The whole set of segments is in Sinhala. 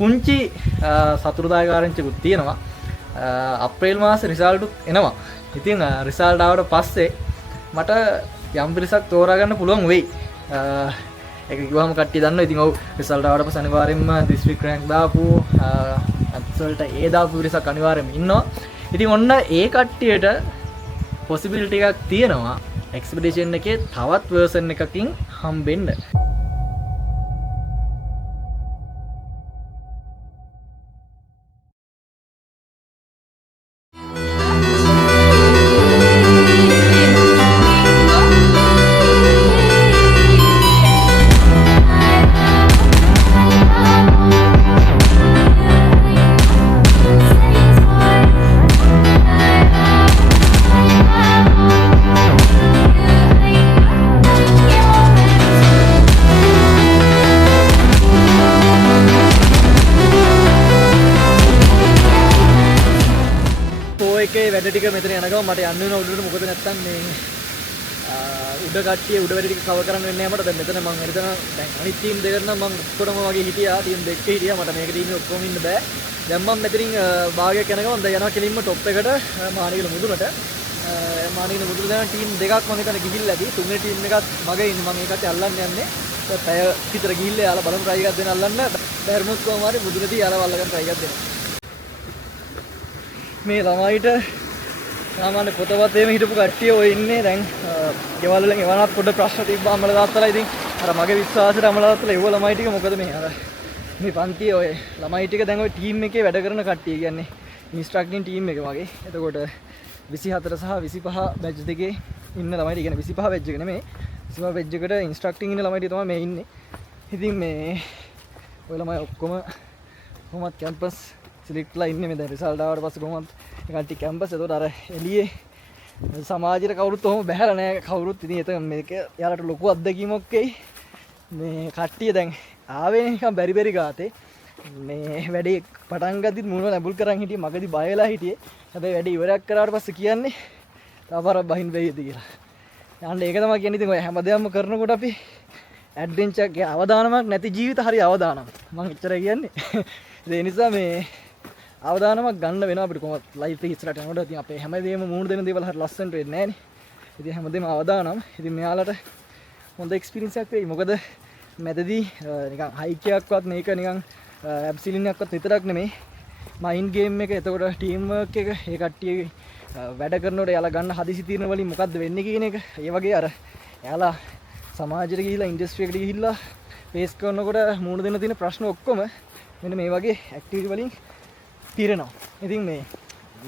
පුංචි සතුටුදායක ආරංචිකුත් තියෙනවා. අප්‍රේල් මාසේ රිසල්ට් එනවා. ඉතින් රිසල්ට් ආවට පස්සේ මට යම් පිරිසක් තෝරා ගන්න පුළුවන් වෙයි. ඒක කිව්වම කට්ටිය දන්නවා. ඉතින් ඔව් රිසල්ට් ආවට පස්සේ අනිවාර්යෙන්ම දිස්ත්‍රික් රෑන්ක් දාපු රිසල්ට් ඒ දාපු පිරිසක් අනිවාර්යෙන්ම ඉන්නවා. ඉතින් ඔන්න ඒ කට්ටියට possibility එකක් තියෙනවා expedition එකේ තවත් version එකකින් හම්බෙන්න. වැඩ ටික මෙතන යනකම් මට යන්න වෙන උඩට මොකද නැත්තම් මේ උඩ කට්ටිය උඩ වැඩ ටික කවර් කරන්න වෙන්නේ නැහැ මට. දැන් මෙතන මම හිතන දැන් අනිත් ටීම් දෙකට නම් මම ඔක්කොටම වගේ හිටියා. ටීම් දෙකක හිටියා. මට මේක ටීම් එකේ ඔක්කොම ඉන්න බෑ. දැන් මම මෙතනින් භාගයක් යනකම් දැන් යනවා කෙලින්ම টොප් එකට මානිකල මුදුනට. මානිකල මුදුන දැන් ටීම් දෙකක් මම හිතන ගිහිල්ලා ඇති. තුන්වෙනි ටීම් එකත් මගේ ඉන්නේ. මම ඒකට අල්ලන්න යන්නේ. පැය විතර ගිහිල්ලා යාලා බලමු try එකක් දෙන්න අල්ලන්න. බැරිමුත් කොහොම හරි මුදුනේදී යාලා අල්ලගන්න try එකක් දෙන්න. මේ ළමයිට සාමාන්‍ය පොතවත් එහෙම හිටපු කට්ටිය ඔය ඉන්නේ. දැන් ගෙවල් වලින් එවනත් පොඩ ප්‍රශ්න තිබ්බා අම්මලා තාත්තලා. ඉතින් අර මගේ විශ්වාසයට අම්මලා තාත්තලා එව්ව ළමයි ටික මොකද මේ අර මේ පන්තියේ ඔය ළමයි ටික දැන් ඔය ටීම් එකේ වැඩ කරන කට්ටිය කියන්නේ ඉන්ස්ට්‍රක්ටින් ටීම් එක වගේ. එතකොට 24 සහ 25 බැච් දෙකේ ඉන්න ළමයි ටික කියන්නේ 25 බැච් එක නෙමෙයි. 25 බැච් එකට ඉන්ස්ට්‍රක්ටින් ඉන්න ළමයි ටික තමයි මේ ඉන්නේ. ඉතින් මේ ඔය ළමයි ඔක්කොම කොහොමත් කැම්පස් සිලෙක්ට්ලා ඉන්නේ. මේ දැන් රිසල්ට් ආවට පස්සේ කොහොමත් කට්ටිය කැම්පස්. එතකොට අර එළියේ සමාජයට කවුරුත් ඔහොම බැහැලා නැහැ. කවුරුත් ඉතින් එතන මේක යාලට ලොකු අත්දැකීමක් එයි. මේ කට්ටිය දැන් ආවේ නිකන් බැරි බැරි ගාතේ. මේ වැඩේ පටන් ගද්දිත් මුණ ලැබුල් කරන් හිටියේ. මගදී බය වෙලා හිටියේ. හැබැයි වැඩේ ඉවරයක් කරාට පස්සේ කියන්නේ තාපරක් බහින් වෙයිද කියලා. යන්න ඒක තමයි කියන්නේ. ඉතින් ඔය හැමදේම කරනකොට අපි ඇඩ්වෙන්චර් එක අවදානමක් නැති ජීවිත හරි අවදානමක්. මම එච්චරයි කියන්නේ. ඒ නිසා මේ අවදානමක් ගන්න වෙනවා අපිට කොහොමද ලයිෆ් එක ඉස්සරහට යනකොට. ඉතින් අපේ හැමදේම මූණ දෙන දේවල් හරි ලස්සනට වෙන්නේ නැහැ නේ. ඉතින් හැමදේම අවදානම්. ඉතින් මෙයාලට හොඳ එක්ස්පීරියන්ස් එකක් වෙයි. මොකද මැදදී නිකන් හයික් එකක්වත් මේක නිකන් ඇබ්සිලින් එකක්වත් විතරක් නෙමෙයි. මයින්ඩ් ගේම් එක. එතකොට ටීම් වර්ක් එක ඒ කට්ටිය වැඩ කරනකොට එයාලා ගන්න හදිසි තීරණ වලින් මොකද්ද වෙන්නේ කියන එක. ඒ වගේ අර එයාලා සමාජයට ගිහිල්ලා ඉන්ඩස්ට්‍රි එකට ගිහිල්ලා ෆේස් කරනකොට මූණ දෙන්න තියෙන ප්‍රශ්න ඔක්කොම මෙන්න මේ වගේ ඇක්ටිවිටි වලින් පිරෙනවා. ඉතින් මේ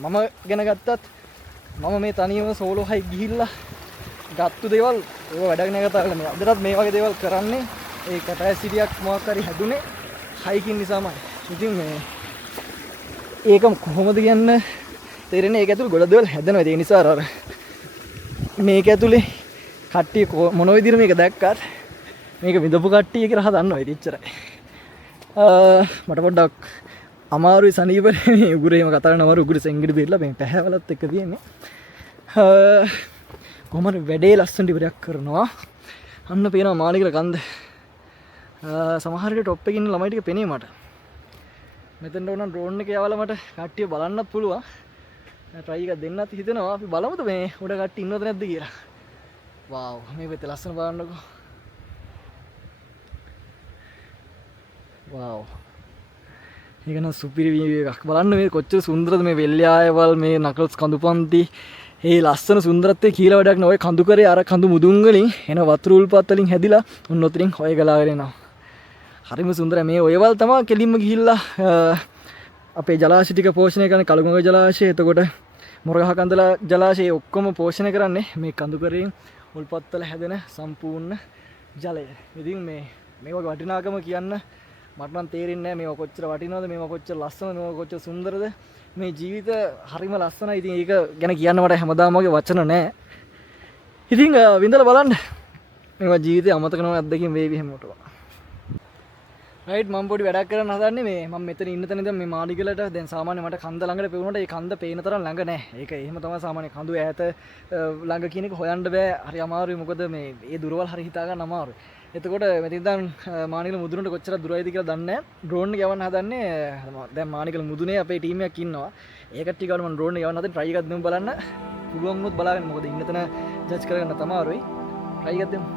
මම ගැන ගත්තත් මම මේ තනියම සෝලෝ හයික් ගිහිල්ලා ගත්තු දේවල් ඒව වැඩක් නෑ කතා කරලා මේ අදටත් මේ වගේ දේවල් කරන්නේ ඒ කැපැසිටි එකක් මොකක් හරි හැදුනේ හයිකින් නිසාමයි. ඉතින් මේ ඒක කොහොමද කියන්න තේරෙන්නේ. ඒක ඇතුළේ ගොඩ දේවල් හැදෙනවා. ඒ නිසා අර මේක ඇතුලේ කට්ටිය මොන විදිහට මේක දැක්කත් මේක විඳපු කට්ටිය කියලා හදන්නවා. ඉතින් එච්චරයි. මට පොඩ්ඩක් අමාරුයි සනීපනේ මේ උගුරේම කතා කරන අමාරු උගුර සෙන්ගිඩි බෙරලා මේ පැහැවලත් එක්ක තියෙන්නේ. කොහමද වැඩේ ලස්සනට ඉවරයක් කරනවා. අන්න පේනවා මාළිගල කන්ද. සමහර විට টොප් එකේ ඉන්න ළමයි ටික පෙනේ මට. මෙතනට උනම් ඩ්‍රෝන් එක යවලා මට කට්ටිය බලන්නත් පුළුවන්. try එකක් දෙන්නත් හිතෙනවා. අපි බලමුද මේ උඩ කට්ටිය ඉන්නවද නැද්ද කියලා. වාව් මේ වෙත ලස්සන බලන්නකෝ. වාව් ඒක නම් සුපිරි වීව් එකක්. බලන්න මේ කොච්චර සුන්දරද මේ වෙල්යායවල් මේ නකල්ස් කඳුපන්ති. ඒ ලස්සන සුන්දරත්වයේ කියලා වැඩක් නෑ. ඔය කඳු කරේ අර කඳු මුදුන් වලින් එන වතුර උල්පත් වලින් හැදිලා උන් ඔතරින් හොය ගලාගෙන එනවා. හරිම සුන්දරයි. මේ ඔයවල් තමයි කෙලින්ම ගිහිල්ලා අපේ ජලාශය ටික පෝෂණය කරන කලුගඟ ජලාශය. එතකොට මොරගහ කන්දලා ජලාශය ඔක්කොම පෝෂණය කරන්නේ මේ කඳු කරේ උල්පත් වල හැදෙන සම්පූර්ණ ජලය. ඉතින් මේ වගේ වටිනාකම කියන්න මට නම් තේරෙන්නේ නැහැ. මේවා කොච්චර වටිනවද, මේවා කොච්චර ලස්සනද, මේවා කොච්චර සුන්දරද. මේ ජීවිත හරිම ලස්සනයි. ඉතින් ඒක ගැන කියන්න මට හැමදාම වගේ වචන නැහැ. ඉතින් විඳලා බලන්න. මේවා ජීවිතේ අමතක නොවන අත්දැකීම් වේවි හැමෝටම. රයිට් මම පොඩි වැඩක් කරන්න හදන්නේ මේ මම මෙතන ඉන්න තැන ඉඳන් මේ මාලිගලට දැන් සාමාන්‍ය මට කන්ද ළඟට පෙවුනට ඒ කන්ද පේන තරම් ළඟ නැහැ. ඒක එහෙම තමයි සාමාන්‍ය කඳු ඈත ළඟ කියන එක හොයන්න බෑ. හරි අමාරුයි මොකද මේ ඒ දුරවල් හරි හිතා ගන්න අමාරුයි. එතකොට මෙතන ඉඳන් මානිගල මුදුනට කොච්චර දුරයිද කියලා දන්නේ නැහැ. ඩ්‍රෝන් එක යවන්න හදන්නේ. දැන් මානිගල මුදුනේ අපේ ටීම් එකක් ඉන්නවා. ඒ කට්ටිය ගාවට මම ඩ්‍රෝන් එක යවන්න හදන්නේ. try එකක් දෙමු බලන්න. පුළුවන් වුණොත් බලාගන්න. මොකද ඉන්න තැන ජජ් කරගන්න තමයි අමාරුයි. try එකක් දෙමු.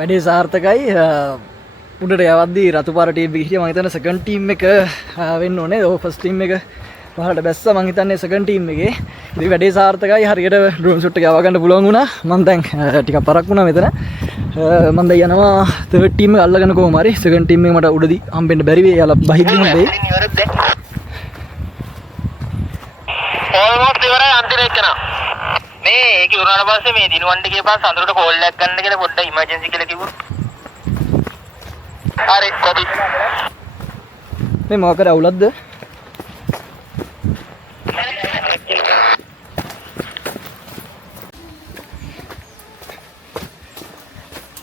වැඩේ සාර්ථකයි උඩට යවද්දී රතු පාර ටීම් එක හිටියා මම හිතන්නේ සෙකන්ඩ් ටීම් එක වෙන්න ඕනේ. ඔව් ෆස්ට් ටීම් එක පහළට බැස්සා මම හිතන්නේ සෙකන්ඩ් ටීම් එකේ. ඉතින් වැඩේ සාර්ථකයි. හරියට ඩ්‍රෝන් ෂොට් එක යවා ගන්න පුළුවන් වුණා. මම දැන් ටිකක් පරක් වුණා මෙතන. මම දැන් යනවා තර්ඩ් ටීම් එක අල්ලගෙන කොහොම හරි. සෙකන්ඩ් ටීම් එක මට උඩදී හම්බෙන්න බැරි වෙයි. යාලා බහිද්දි මම වෙයි. ඕල්මෝස්ට් ඉවරයි අන්තිම එකන. මේ ඒක ඉවරනාට පස්සේ මේ දිනුවන්ට කියපන් සඳුරට කෝල් එකක් ගන්න කියලා පොඩ්ඩක් ඉමර්ජන්සි කියලා කිව්වොත්. හරි කොපි. මේ මොකද අවුලක්ද?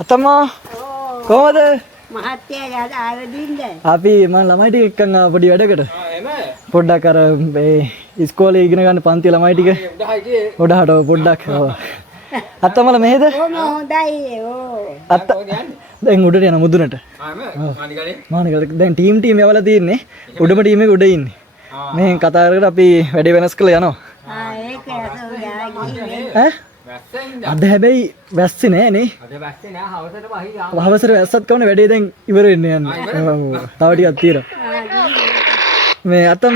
අතම්මා කොහමද? මහත්තයා ආවදින්ද? අපි මම ළමයි ටික එක්කන් ආව පොඩි වැඩකට. පොඩ්ඩක් අර මේ ඉස්කෝලේ ඉගෙන ගන්න පන්ති ළමයි ටික උඩහට පොඩ්ඩක්. අත්තමල මෙහෙද? හොඳයි. අත්ත දැන් උඩට යන මුදුනට. මානිකල දැන් ටීම් යවලා තියෙන්නේ. උඩම ටීම් එක උඩ ඉන්නේ. මේ කතා කරගෙන අපි වැඩේ වෙනස් කරලා යනවා. ඒක අසෝගාගේ. ඈ? අද හැබැයි වැස්සේ නෑ නේ. අද වැස්සේ නෑ හවසට වහී හවසට වැස්සත් කවනේ වැඩේ දැන් ඉවර වෙන්න යන්නේ. ඔව්. තව ටිකක් තියෙනවා. මේ අතම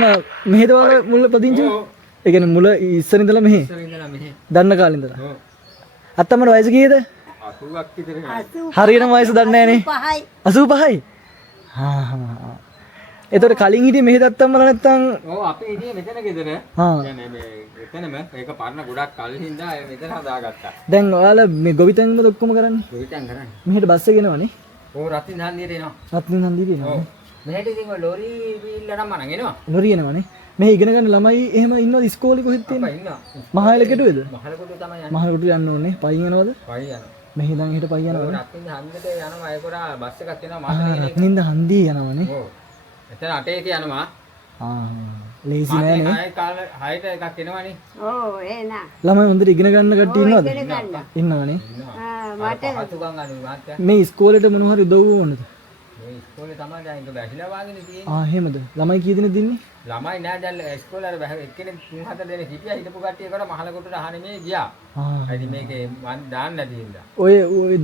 මෙහෙද වල මුල පදිංචි? ඒ කියන්නේ මුල ඉස්සර ඉඳලා මෙහෙ. දන්න කාලේ ඉඳලා. ඔව්. අත්තමට වයස කීයද? 80ක් විතර. හරියටම වයස දන්නේ නෑනේ. 85යි. 85යි. එතකොට කලින් හිටියේ මෙහෙ දත්තම්මල නැත්තම් ඔව් අපි හිටියේ මෙතන ගෙදර. කියන්නේ මේ එතනම ඒක පරණ ගොඩක් කල් හින්දා මෙතන හදාගත්තා. දැන් ඔයාලා මේ ගොවිතැන්වල ඔක්කොම කරන්නේ? ගොවිතැන් කරන්නේ. මෙහෙට බස් එක එනවනේ. ඔව් රත්න හන්දියට එනවා. රත්න හන්දියට එනවා. ඔව්. මෙහෙට ඉතින් ඔය ලෝරි බීල්ල නම් මනන් එනවා. ලොරි එනවනේ. මෙහෙ ඉගෙන ගන්න ළමයි එහෙම ඉන්නවද ඉස්කෝලේ කොහෙද තියෙන්නේ? ඉන්නවා. මහායිල කෙටුවේද? මහලකොට තමයි යන්නේ. මහායිලට යන්න ඕනේ. පයින් යනවද? පයි යනවා. මෙහි ඉඳන් එහෙට පයින් යනවද? රත්න හන්දියට යනවා ඒක පුරා බස් එකක් එනවා මාසෙකට. රත්නින්ද හන්දිය යනවනේ. ඔව්. එතන අටේක යනවා. ලේසි නෑනේ. හය කාල හයට එකක් එනවනේ. ඕ එන. ළමයි හොඳට ඉගෙන ගන්න කට්ටිය ඉන්නවද? ඉන්නවනේ. මට හතුගම් අනු මාත්‍යා. මේ ඉස්කෝලේට මොන හරි උදව් ඕනද? මේ ඉස්කෝලේ තමයි දැන් ඒක බැහැලා වාගෙන තියෙන්නේ. එහෙමද? ළමයි කී දෙනෙක්ද ඉන්නේ? ළමයි නෑ දැන් ඉස්කෝලේ අර බැහැ එක්කෙනෙක් 3-4 දෙනෙක් හිටියා හිටපු කට්ටිය ඒකට මහලකොටට අහන්නේ මේ ගියා. ඉතින් මේකේ මන් දාන්න නැති හින්දා. ඔය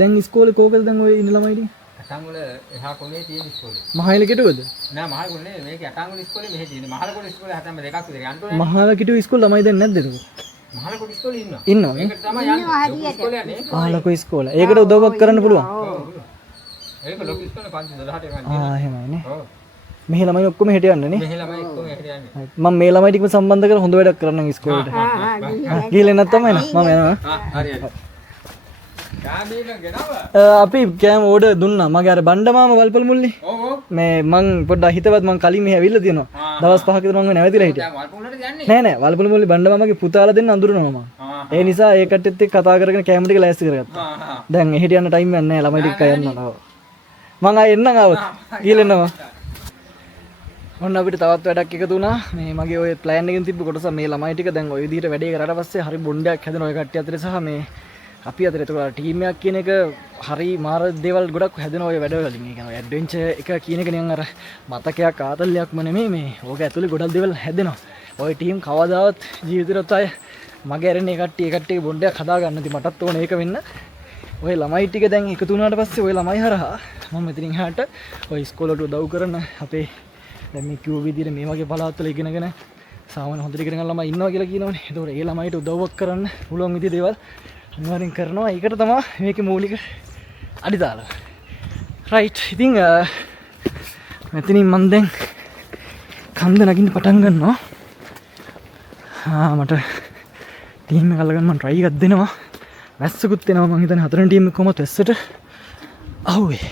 දැන් ඉස්කෝලේ කෝකද දැන් ඔය ඉන්න ළමයි ටික? අටංගුල එහා කොනේ තියෙන ඉස්කෝලේ. මහායිල කෙටුවද? නෑ මහලකොට නෙමෙයි මේක අටංගුල ඉස්කෝලේ මෙහෙ තියෙන්නේ. මහලකොට ඉස්කෝලේ හතම දෙකක් විතර යන්න ඕනේ. මහායිල කෙටුව ඉස්කෝල ළමයි දැන් නැද්ද ඒක? මහලකොට ඉස්කෝලේ ඉන්නවා. ඉන්නවා. ඒකට තමයි යන්නේ. ඉස්කෝලේ යන්නේ. මහාලකො ඉස්කෝල. ඒකට උදව්වක් කරන්න පුළුවන්. ඔව්. ඒක ලොකු ඉස්කෝලේ 5 12ට යන්නේ. එහෙමයිනේ. ඔව්. මෙහි ළමයි ඔක්කොම හෙට යන්නේ නේ. මෙහෙ ළමයි එක්කම එහට යන්නේ. මම මේ ළමයි ටිකම සම්බන්ධ කරලා හොඳ වැඩක් කරන්නම් ඉස්කෝලේට. ගිහලා නැත්තම් එන මම යනවා. හරි හරි. කාබීන ගෙනව. අපි කෑම ඕඩර් දුන්නා. මගේ අර බණ්ඩ මාම වල්පල් මුල්ලේ. ඔව් ඔව්. මේ මං පොඩ්ඩක් හිතවත් මං කලින් මෙහෙ ඇවිල්ලා තියෙනවා. දවස් 5ක විතර මං නැවතිලා හිටියා. දැන් වල්පොලට යන්නේ. නෑ නෑ වල්පල් මුල්ලේ බණ්ඩ මාමගේ පුතාලා දෙන්න අඳුරනවා මම. ඒ නිසා ඒ කට්ටියත් එක්ක කතා කරගෙන කෑම ටික ලෑස්ති කරගත්තා. දැන් එහෙට යන්න ටයිම් එකක් නෑ ළමයි ටික යන්න ඕන. මං ආයෙ එන්නම් ආවොත්. ගිහලා එන්නවා. ඔන්න අපිට තවත් වැඩක් එකතු වුණා. මේ මගේ ඔය ප්ලෑන් එකෙන් තිබ්බ කොටස මේ ළමයි ටික දැන් ඔය විදිහට වැඩේ කරාට පස්සේ හරි බොන්ඩයක් හැදෙන ඔය කට්ටිය අතරේ සහ මේ අපි අතරේ ඒතකොට ටීම් එකක් කියන එක හරි මාර දේවල් ගොඩක් හැදෙන ඔය වැඩ වලින්. ඒ කියන්නේ ඇඩ්වෙන්චර් එක කියන එක නිකන් අර මතකයක් ආතල්ලයක්ම නෙමෙයි මේ. ඕක ඇතුලේ ගොඩක් දේවල් හැදෙනවා. ඔය ටීම් කවදාවත් ජීවිතේට අය මගේ අරන්නේ ඒ කට්ටිය බොන්ඩයක් හදා ගන්න. ඉතින් මටත් ඕන ඒක වෙන්න. ඔය ළමයි ටික දැන් එකතු වුණාට පස්සේ ඔය ළමයි හරහා මම මෙතනින් එහාට ඔය ඉස්කෝලේට උදව් කරන අපේ දැන් මේ කිව්ව විදිහට මේ වගේ පළාත්වල ඉගෙනගෙන සාමාන්‍ය හොඳට ඉගෙන ගන්න ළමයි ඉන්නවා කියලා කියනවනේ. ඒතකොට ඒ ළමයිට උදව්වක් කරන්න පුළුවන් විදිහේ දේවල් අනිවාර්යෙන් කරනවා. ඒකට තමයි මේකේ මූලික අඩිතාල. රයිට්. ඉතින් මෙතනින් මම දැන් කන්ද නගින්න පටන් ගන්නවා. මට ටීම් එක අල්ලගන්න මම try එකක් දෙනවා. වැස්සකුත් එනවා මම හිතන්නේ හතරෙන් ටීම් එක කොහොමද වැස්සට ආවේ.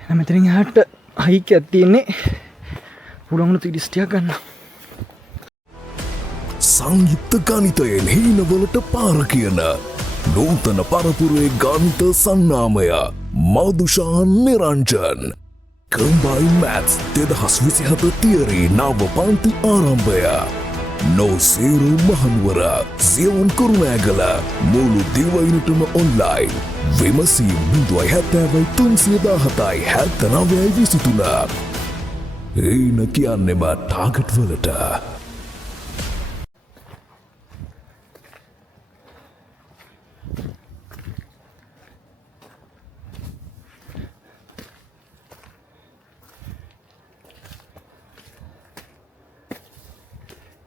එහෙනම් මෙතනින් එහාට හයික් එකක් තියෙන්නේ. පුළුවන් උනත් ඉඩිස්ටියක් ගන්න. සංයුක්ත ගණිතයෙන් හීනවලට පාර කියන නූතන පරපුරේ ගණිත සන්නාමය මෞදුෂාන් නිරංජන් කම්බයින් මැත්ස් 2027 තියරි නව පන්ති ආරම්භය නොසේරු මහනුවර සියොන් කුරුණෑගල මුළු දිවයිනටම ඔන්ලයින් විමසීම් 070-317-79-23 ඒන කියන්නෙම ටාගට් වලට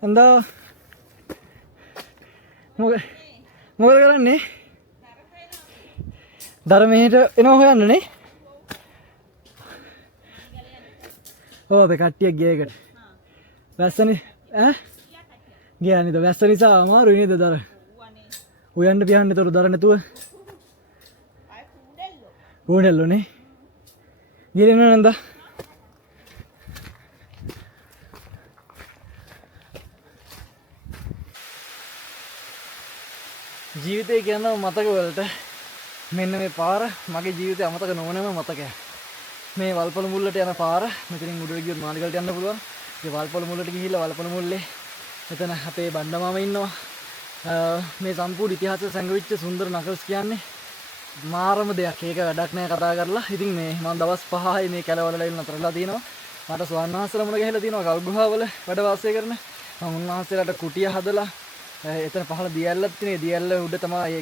නන්දා මොකද කරන්නේ? දර මෙහෙට එනවා හොයන්නනේ. ඔව් අපි කට්ටියක් ගියේකට. වැස්සනේ ඈ? ගියා නේද? වැස්ස නිසා අමාරුයි නේද දර? උයන්න පියන්න ඒතර දර නැතුව. කූඩෙල්ලෝනේ. ගිරින්න නන්දා. ජීවිතය කියන මතක වලට මෙන්න මේ පාර මගේ ජීවිතය අමතක නොවනම මතකයක්. මේ වල්පොළ මුල්ලට යන පාර මෙතනින් උඩට ගියොත් මාලිගලට යන්න පුළුවන්. ඒ වල්පොළ මුල්ලට ගිහිල්ලා වල්පොළ මුල්ලේ එතන අපේ බණ්ඩමාම ඉන්නවා. මේ සම්පූර්ණ ඉතිහාසය සංගවිච්ච සුන්දර නගරස් කියන්නේ මාරම දෙයක්. ඒක වැඩක් නෑ කතා කරලා. ඉතින් මේ මම දවස් 5යි මේ කැලවලලා ඉන්න නතරලා තිනවා. මට ස්වාමීන් වහන්සේලා මුණ ගැහිලා තිනවා ගල් ගුහාවල වැඩ වාසය කරන. මම උන්වහන්සේලාට කුටිය හදලා එතන පහළ දියැල්ලක් තියෙනවා. දියැල්ල උඩ තමයි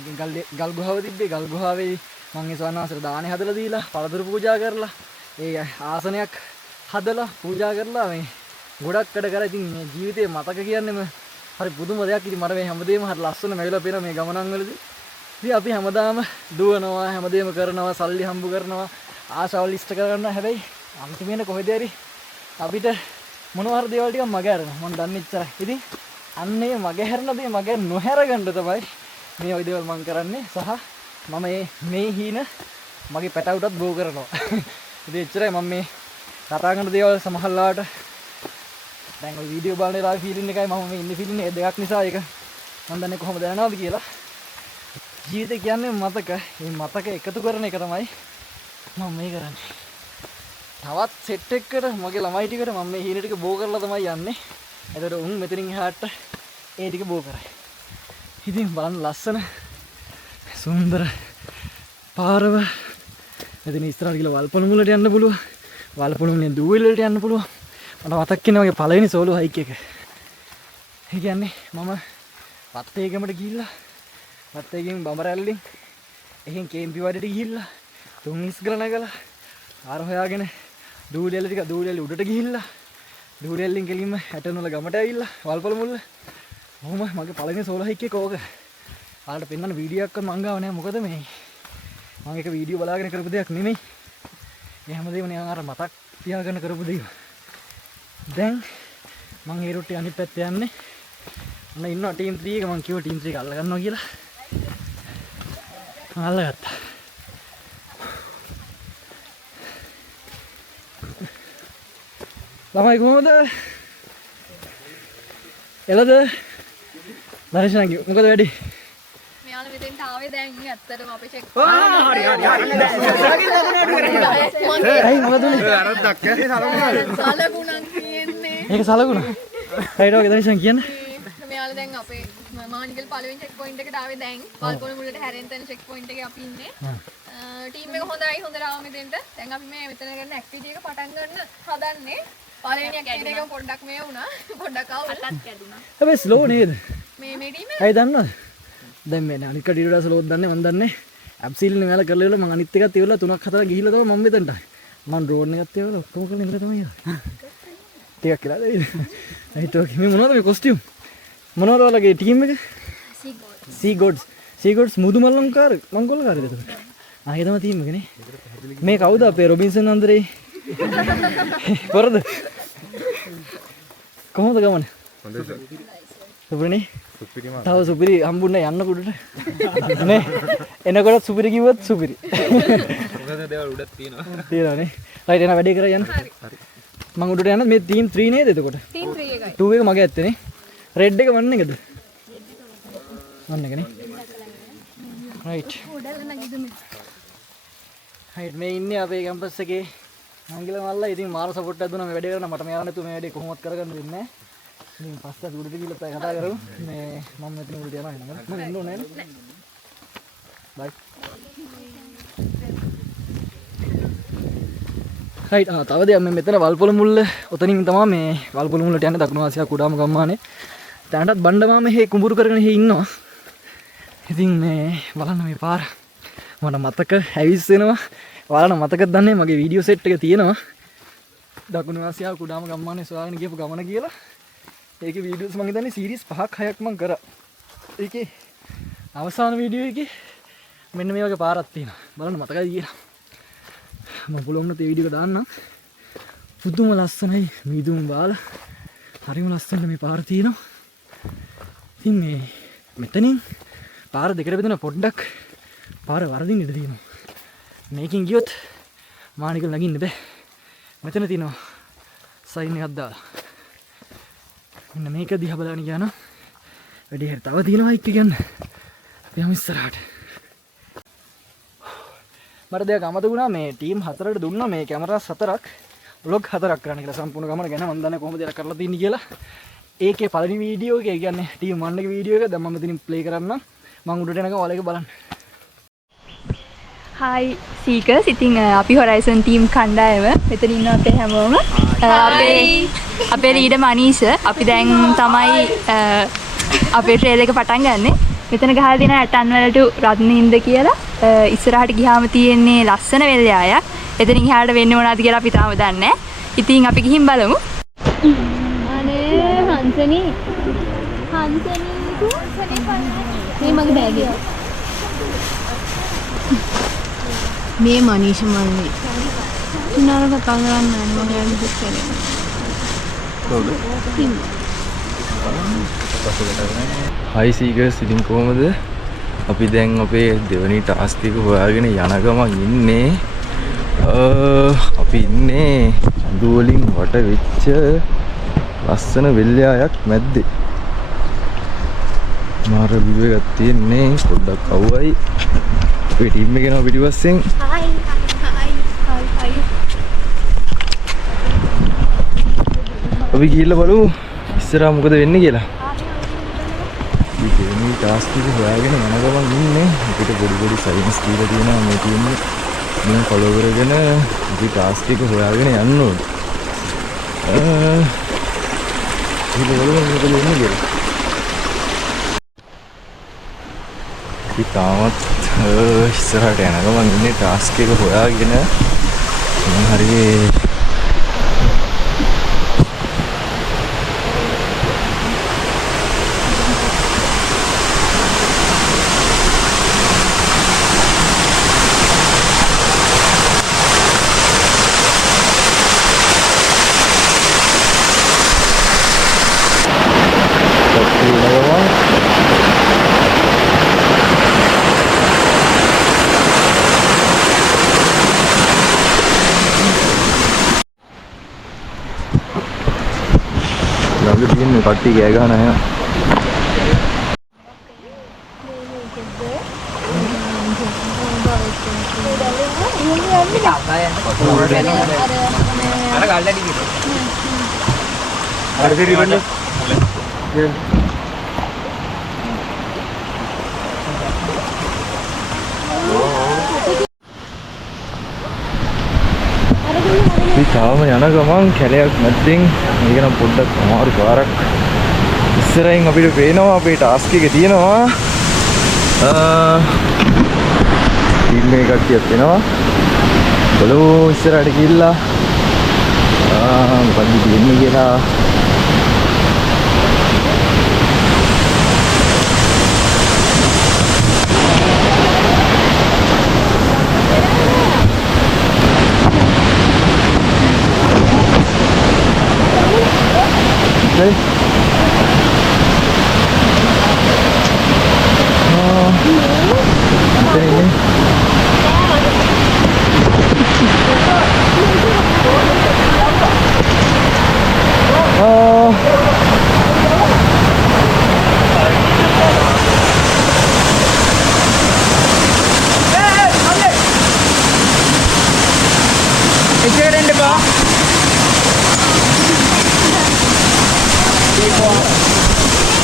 ගල් ගුහාව තිබ්බේ. ගල් ගුහාවේ මම ඒ ස්වාමීන් වහන්සේට දානේ හදලා දීලා පළතුරු පූජා කරලා ඒ ආසනයක් හදලා පූජා කරලා මේ ගොඩක් වැඩ කරා. ඉතින් මේ ජීවිතේ මතක කියන්නේම හරි පුදුම දෙයක්. ඉතින් මට මේ හැමදේම හරි ලස්සන මෙවිලා පේන මේ ගමනන් වලදී. ඉතින් අපි හැමදාම දුවනවා, හැමදේම කරනවා, සල්ලි හම්බ කරනවා, ආශාවල් ඉෂ්ට කරගන්නවා. හැබැයි අන්තිමේට කොහෙද හරි අපිට මොනවා හරි දේවල් ටිකක් මග හැරෙනවා. මම දන්නේ ඉච්චරයි. ඉතින් අන්නේ මග හැරෙන දේ මග නොහැර ගන්න තමයි මේ වගේ දේවල් මම කරන්නේ. සහ මම මේ හීන මගේ පැටවුටත් බෝ කරනවා. ඉතින් එච්චරයි මම මේ කතා කරන දේවල් සමහරලාට දැන් ඔය වීඩියෝ බලන වෙලාවේ ෆීලින් එකයි මම මේ ඉන්නේ ෆීලින් එක දෙකක් නිසා ඒක මම දන්නේ කොහොමද දැනනවද කියලා. ජීවිතය කියන්නේ මතක. මේ මතක එකතු කරන එක තමයි මම මේ කරන්නේ. තවත් සෙට් එකකට මගේ ළමයි ටිකට මම මේ හීන ටික බෝ කරලා තමයි යන්නේ. එතකොට උන් මෙතනින් එහාට ඒ ටික බෝ කරයි. ඉතින් බලන්න ලස්සන සුන්දර පාරව. එතන ඉස්සරහට ගිහලා වල්පොළ මුලට යන්න පුළුවන්. වල්පොළ මුලේ දූවිලි වලට යන්න පුළුවන්. මට මතක් වෙනවා මගේ පළවෙනි සෝලෝ හයික් එක. ඒ කියන්නේ මම වත්තේගමට ගිහිල්ලා වත්තේගෙන් බඹරැල්ලෙන් එහෙන් කේම්පිවඩට ගිහිල්ලා තුන්හිස් ගල නැගලා ආර හොයාගෙන දූවිලි ටික දූවිලි උඩට ගිහිල්ලා දූවිලෙන් කෙලින්ම 69 ගමට ඇවිල්ලා වල්පොළ මුල්ල. ඔහොම මගේ පළවෙනි සෝලෝ හයික් එක ඕක. ආලට පෙන්වන්න වීඩියෝ එකක් මං ගාව නැහැ. මොකද මේ මම එක වීඩියෝ බලාගෙන කරපු දෙයක් නෙමෙයි. මේ හැමදේම නිකන් අර මතක් තියාගෙන කරපු දේවල්. දැන් මම ඒ රුට්ටේ අනිත් පැත්තේ යන්නේ. අන්න ඉන්නවා ටීම් 3 එක. මම කිව්වා ටීම් 3 එක අල්ල ගන්නවා කියලා. මම අල්ලගත්තා. ළමයි කොහොමද? එළද? දර්ශන කිව්ව. මොකද වැඩි? මෙයාලා මෙතෙන්ට ආවේ දැන් ඇත්තටම අපේ චෙක් හරි. ඇයි මොකද උනේ? සලකුණක් තියෙන්නේ. මේක සලකුණ. හයිඩ් ඔගේ දර්ශන කියන්නේ. මෙයාලා දැන් අපේ මානිකල් පළවෙනි චෙක් පොයින්ට් එකට ආවේ දැන්. වල්පොළ මුලට හැරෙන තැන චෙක් පොයින්ට් එකේ අපි ඉන්නේ. ටීම් එක හොඳයි හොඳට ආව මෙතෙන්ට. දැන් අපි මේ මෙතන කරන ඇක්ටිවිටි එක පටන් ගන්න හදන්නේ. පළවෙනි ඇක්ටිවිටි එක පොඩ්ඩක් මේ වුණා. පොඩ්ඩක් ආවලත් කැඩුනා. හැබැයි ස්ලෝ නේද? මේ ටීම් එක ඇයි දන්නවද? දැන් මේ අනිත් කඩ ඊට ස්ලෝත් දන්නේ මම දන්නේ. ඇබ්සිල්නේ මෙයාලා කරලා ඉවරලා මම අනිත් එකත් ඉවරලා 3ක් 4ක් ගිහිල්ලා තමයි මම මෙතනට ආවේ. මම ඩ්‍රෝන් එකත් ඉවරලා ඔක්කොම කරලා ඉඳලා තමයි ආවේ. ටිකක් කියලා දෙයිද? හයිට් ඔකේ මේ මොනවද මේ කොස්ටියුම්? මොනවද ඔයාලගේ ටීම් එක? සී ගොඩ්ස් මුදු මල්ලන්කාර මංගොල්ලකාරද එතකොට? ආ ඒ තමයි ටීම් එක නේ. මේ කවුද අපේ රොබින්සන් අන්දරේ? වරද? කොහොමද ගමන? හොඳයි. සුපිරිනේ? තව සුපිරි හම්බුන්නේ යන්න කුඩට නේ එනකොට සුපිරි කිව්වත් සුපිරි මොකද දේවල් උඩක් තියෙනවානේ රයිට් එන වැඩේ කරා යන්න හරි මම උඩට යන්න මේ ටීම් 3 නේද එතකොට ටීම් 3 එකයි 2 එක මගේ ඇත්තනේ රෙඩ් එක 1 එකද 1 එකනේ රයිට් රයිට් මේ ඉන්නේ අපේ කැම්පස් එකේ අංගල මල්ලා ඉතින් මාර සපෝට් එකක් දුන්නා මේ වැඩේ කරන්න මට මෙයාලා නැතුව මේ වැඩේ කොහොමවත් කරගන්න වෙන්නේ නැහැ ඉතින් පස්සට උඩට ගිහලා කතා කරමු මේ මම මෙතන උඩට යනවා නේද මම ඉන්න ඕනේ නේද බයි රයිට් තව දෙයක් මම මෙතන වල්පොළ මුල්ල ඔතනින් තමයි මේ වල්පොළ මුල්ලට යන්නේ දකුණු ආසියා කුඩාම ගම්මානේ දැනටත් බණ්ඩමාම මේ කුඹුරු කරගෙන ඉන්නවා ඉතින් මේ බලන්න මේ පාර මට මතක හැවිස්සෙනවා ඔයාලට මතකද දන්නේ මගේ වීඩියෝ සෙට් එක තියෙනවා දකුණු ආසියා කුඩාම ගම්මානේ සොයාගෙන ගියපු ගමන කියලා ඒකේ වීඩියෝස් මම හිතන්නේ සීරීස් 5ක් 6ක් මම කරා. ඒකේ අවසාන වීඩියෝ එකේ මෙන්න මේ වගේ පාරක් තියෙනවා. බලන්න මතකයි කියලා. මම පුළුවන් නම් ඒ වීඩියෝ එක දාන්නම්. පුදුම ලස්සනයි මීදුම් බාල. හරිම ලස්සනට මේ පාර තියෙනවා. ඉතින් මේ මෙතනින් පාර දෙකට බෙදෙන පොඩ්ඩක් පාර වරදින්න ඉඩ තියෙනවා. මේකෙන් ගියොත් මානිකල් නගින්න බෑ. මෙතන තියෙනවා සයින් එකක් දාලා. මෙන්න මේක දිහා බලන්න ගියා නම් වැඩි හරිය තව තියෙනවා එක්ක ගන්න. අපි යමු ඉස්සරහට. මට දෙයක් අමතක වුණා මේ ටීම් 4ට දුන්නා මේ කැමරාස් 4ක් vlog 4ක් කරන්න කියලා සම්පූර්ණ ගමන ගැන මම දන්නේ කොහොමද ඒක කරලා තින්නේ කියලා. ඒකේ පළවෙනි වීඩියෝ එක කියන්නේ ටීම් 1 එකේ වීඩියෝ එක දැන් මම මෙතනින් ප්ලේ කරන්නම්. මම උඩට යනකම් ඔයාලා ඒක බලන්න. හායි සීකර්ස් ඉතින් අපි හොරයිසන් ටීම් කණ්ඩායම මෙතන ඉන්නවා අපේ හැමෝම අපේ ලීඩර් මනීෂ අපි දැන් තමයි අපේ ට්‍රේල් එක පටන් ගන්නෙ මෙතන ගහලා තියෙන ඇටන් වලට රත්නින්ද කියලා ඉස්සරහට ගියාම තියෙන්නේ ලස්සන වෙල්යායක් එතනින් එහාට වෙන්නේ මොනවද කියලා අපි තාම දන්නේ නැහැ ඉතින් අපි ගිහින් බලමු අනේ හංසනි මේ මගේ බෑග් එක මේ මනීෂ මල්ලි නරක කංගරන් නෑ මම යන්නේ දුක් කරේ හයි සීගර්ස් ඉතින් කොහමද අපි දැන් අපේ දෙවනි ටාස්ක් එක හොයාගෙන යන ගමන් ඉන්නේ අපි ඉන්නේ අඳු වලින් වට වෙච්ච ලස්සන වෙල්යායක් මැද්දේ මාර view එකක් තියෙන්නේ පොඩ්ඩක් අවුයි අපේ ටීම් එකේ නෝ පිටිපස්සෙන් හායි අපි ගිහිල්ලා බලමු ඉස්සරහා මොකද වෙන්නේ කියලා. මේ ටාස්ක් එක හොයාගෙන යන ගමන් ඉන්නේ අපිට පොඩි සයින්ස් දීලා තියෙනවා මේ ටීම් එක. මම ෆලෝ කරගෙන අපි ටාස්ක් එක හොයාගෙන යන්න ඕනේ. ඒක බලමු මොකද වෙන්නේ කියලා. අපි තාමත් ඉස්සරහට යන ගමන් ඉන්නේ ටාස්ක් එක හොයාගෙන මම හරියේ ළඟ තියෙන කට්ටිය ගෑ ගහන අය අර ගල්ලටි කිව්වා. අර දෙරිවන්න. අපි තාම යන ගමන් කැලයක් මැද්දෙන් මේක නම් පොඩ්ඩක් අමාරු පාරක් ඉස්සරහින් අපිට පේනවා අපේ ටාස්ක් එකේ තියෙනවා ටීම් එකේ කට්ටියක් එනවා බලමු ඉස්සරහට ගිහිල්ලා මොකක්ද තියෙන්නේ කියලා Okay.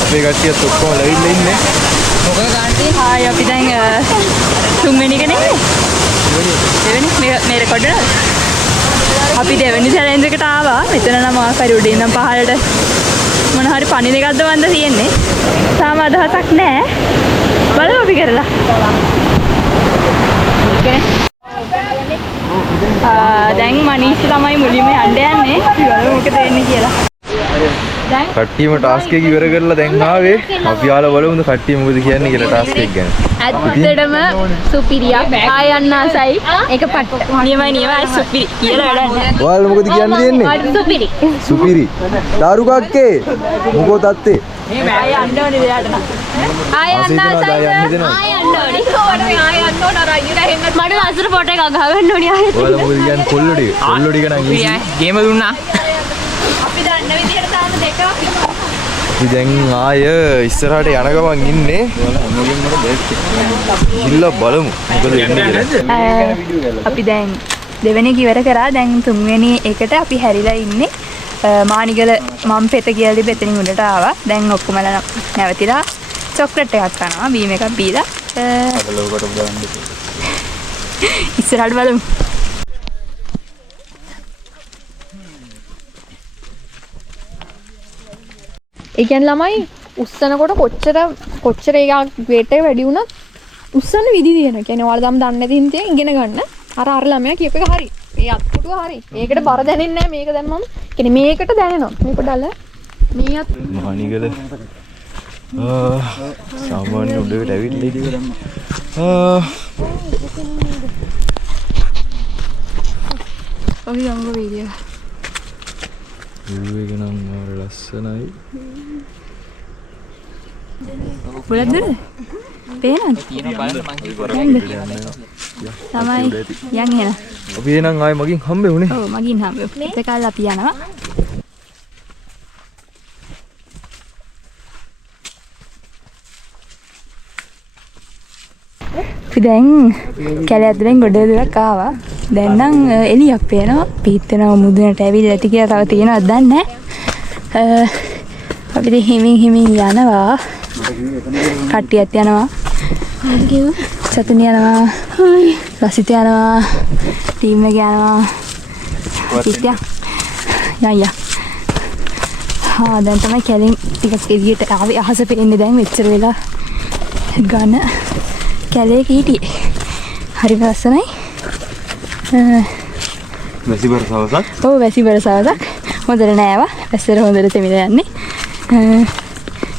අපේ කට්ටියත් ඔක්කොම ලැවිල්ලා ඉන්නේ. මොකද ගාන්ටි හායි අපි දැන් තුන්වෙනි එක නෙමෙයි. දෙවෙනි මේ රෙකෝඩ් එක. අපි දෙවෙනි චැලෙන්ජ් එකට ආවා. මෙතන නම් ආකාරي උඩින් ඉඳන් පහළට මොන හරි පණින එකක්ද වන්ද තියෙන්නේ. තාම අදහසක් නැහැ. බලමු අපි කරලා. දැන් මනීෂ් තමයි මුලින්ම යන්න යන්නේ. බලමු මොකද වෙන්නේ කියලා. කට්ටියම ටාස්ක් එක ඉවර කරලා දැන් ආවේ. අපි ආලා බලමු කට්ටිය මොකද කියන්නේ කියලා ටාස්ක් එක ගැන. ඇත්තටම සුපිරියක්. ආය යන්න ආසයි. ඒක පට්ට. නියමයි සුපිරි. කියලා වැඩක් නෑ. ඔයාලා මොකද කියන්න තියෙන්නේ? සුපිරි. සුපිරි. දාරුකක්කේ. මොකෝ තත්තේ? ආය යන්න ඕනේ දෙයාට නම්. ආය යන්න ආසයි. ආය යන්න ඕනේ. මට ලස්සන ෆොටෝ එකක් ගහගන්න ඕනේ ආයෙත්. ඔයාලා මොකද කියන්නේ කොල්ලෝ ටික නම් ඉන්නේ. ගේම දුන්නා. අපි දන්න විදිහට තාම දෙකක් ඉතින් දැන් ආය ඉස්සරහට යන ගමන් ඉන්නේ. ඔයාලා හැමෝගෙම මට බෑග් ගිහිල්ලා බලමු. මොකද වෙන්නේ කියලා. අපි දැන් දෙවෙනි එක ඉවර කරා. දැන් තුන්වෙනි එකට අපි හැරිලා ඉන්නේ. මානිගල මම් පෙත කියලා දෙපෙ එතනින් උඩට ආවා. දැන් ඔක්කොමලා නැවතිලා චොක්ලට් එකක් කනවා. බීම එකක් බීලා. අදලෝකට දාන්න. ඉස්සරහට බලමු. ඒ කියන්නේ ළමයි උස්සනකොට කොච්චර ඒක weight එක වැඩි වුණත් උස්සන විදි තියෙන. කියන්නේ ඔයාලා දන්නේ නැති හින්දා ඉගෙන ගන්න. අර ළමයා කියප එක හරි. ඒ අත්පුටුව හරි. ඒකට බර දැනෙන්නේ නැහැ මේක දැම්මම. කියන්නේ මේකට දැනෙනවා. මේ පොඩල මේ අත් මානිගල සාමාන්‍ය උඩට ඇවිල්ලා ඉතින් ඔහි ගමු වීඩියෝ. වීඩියෝ එක නම් මාර ලස්සනයි. බුලත් දුර පේනවද? තමයි යන් එහෙනම්. අපි එහෙනම් ආයේ මගින් හම්බෙමුනේ. ඔව් මගින් හම්බෙමු. ඒකල් අපි යනවා. අපි දැන් කැලේ ඇතුලෙන් ගොඩ දුරක් ආවා. දැන් නම් එළියක් පේනවා. පීත්තනවා මුදුනට ඇවිල්ලා ඇති කියලා තව තියෙනවද දන්නේ නැහැ. අපි හිමින් යනවා. කට්ටියත් යනවා. සතුන් යනවා. රසිත යනවා. ටීම් එක යනවා. කිත්යා. යයියා. දැන් තමයි කැලෙන් ටිකක් එළියට ආවේ. අහස පේන්නේ දැන් මෙච්චර වෙලා ගන්න කැලේක හිටියේ. හරි ලස්සනයි. වැසිබර සවසක්. ඔව් වැසිබර සවසක්. හොඳට නෑවා. වැස්සර හොඳට තෙමිලා යන්නේ.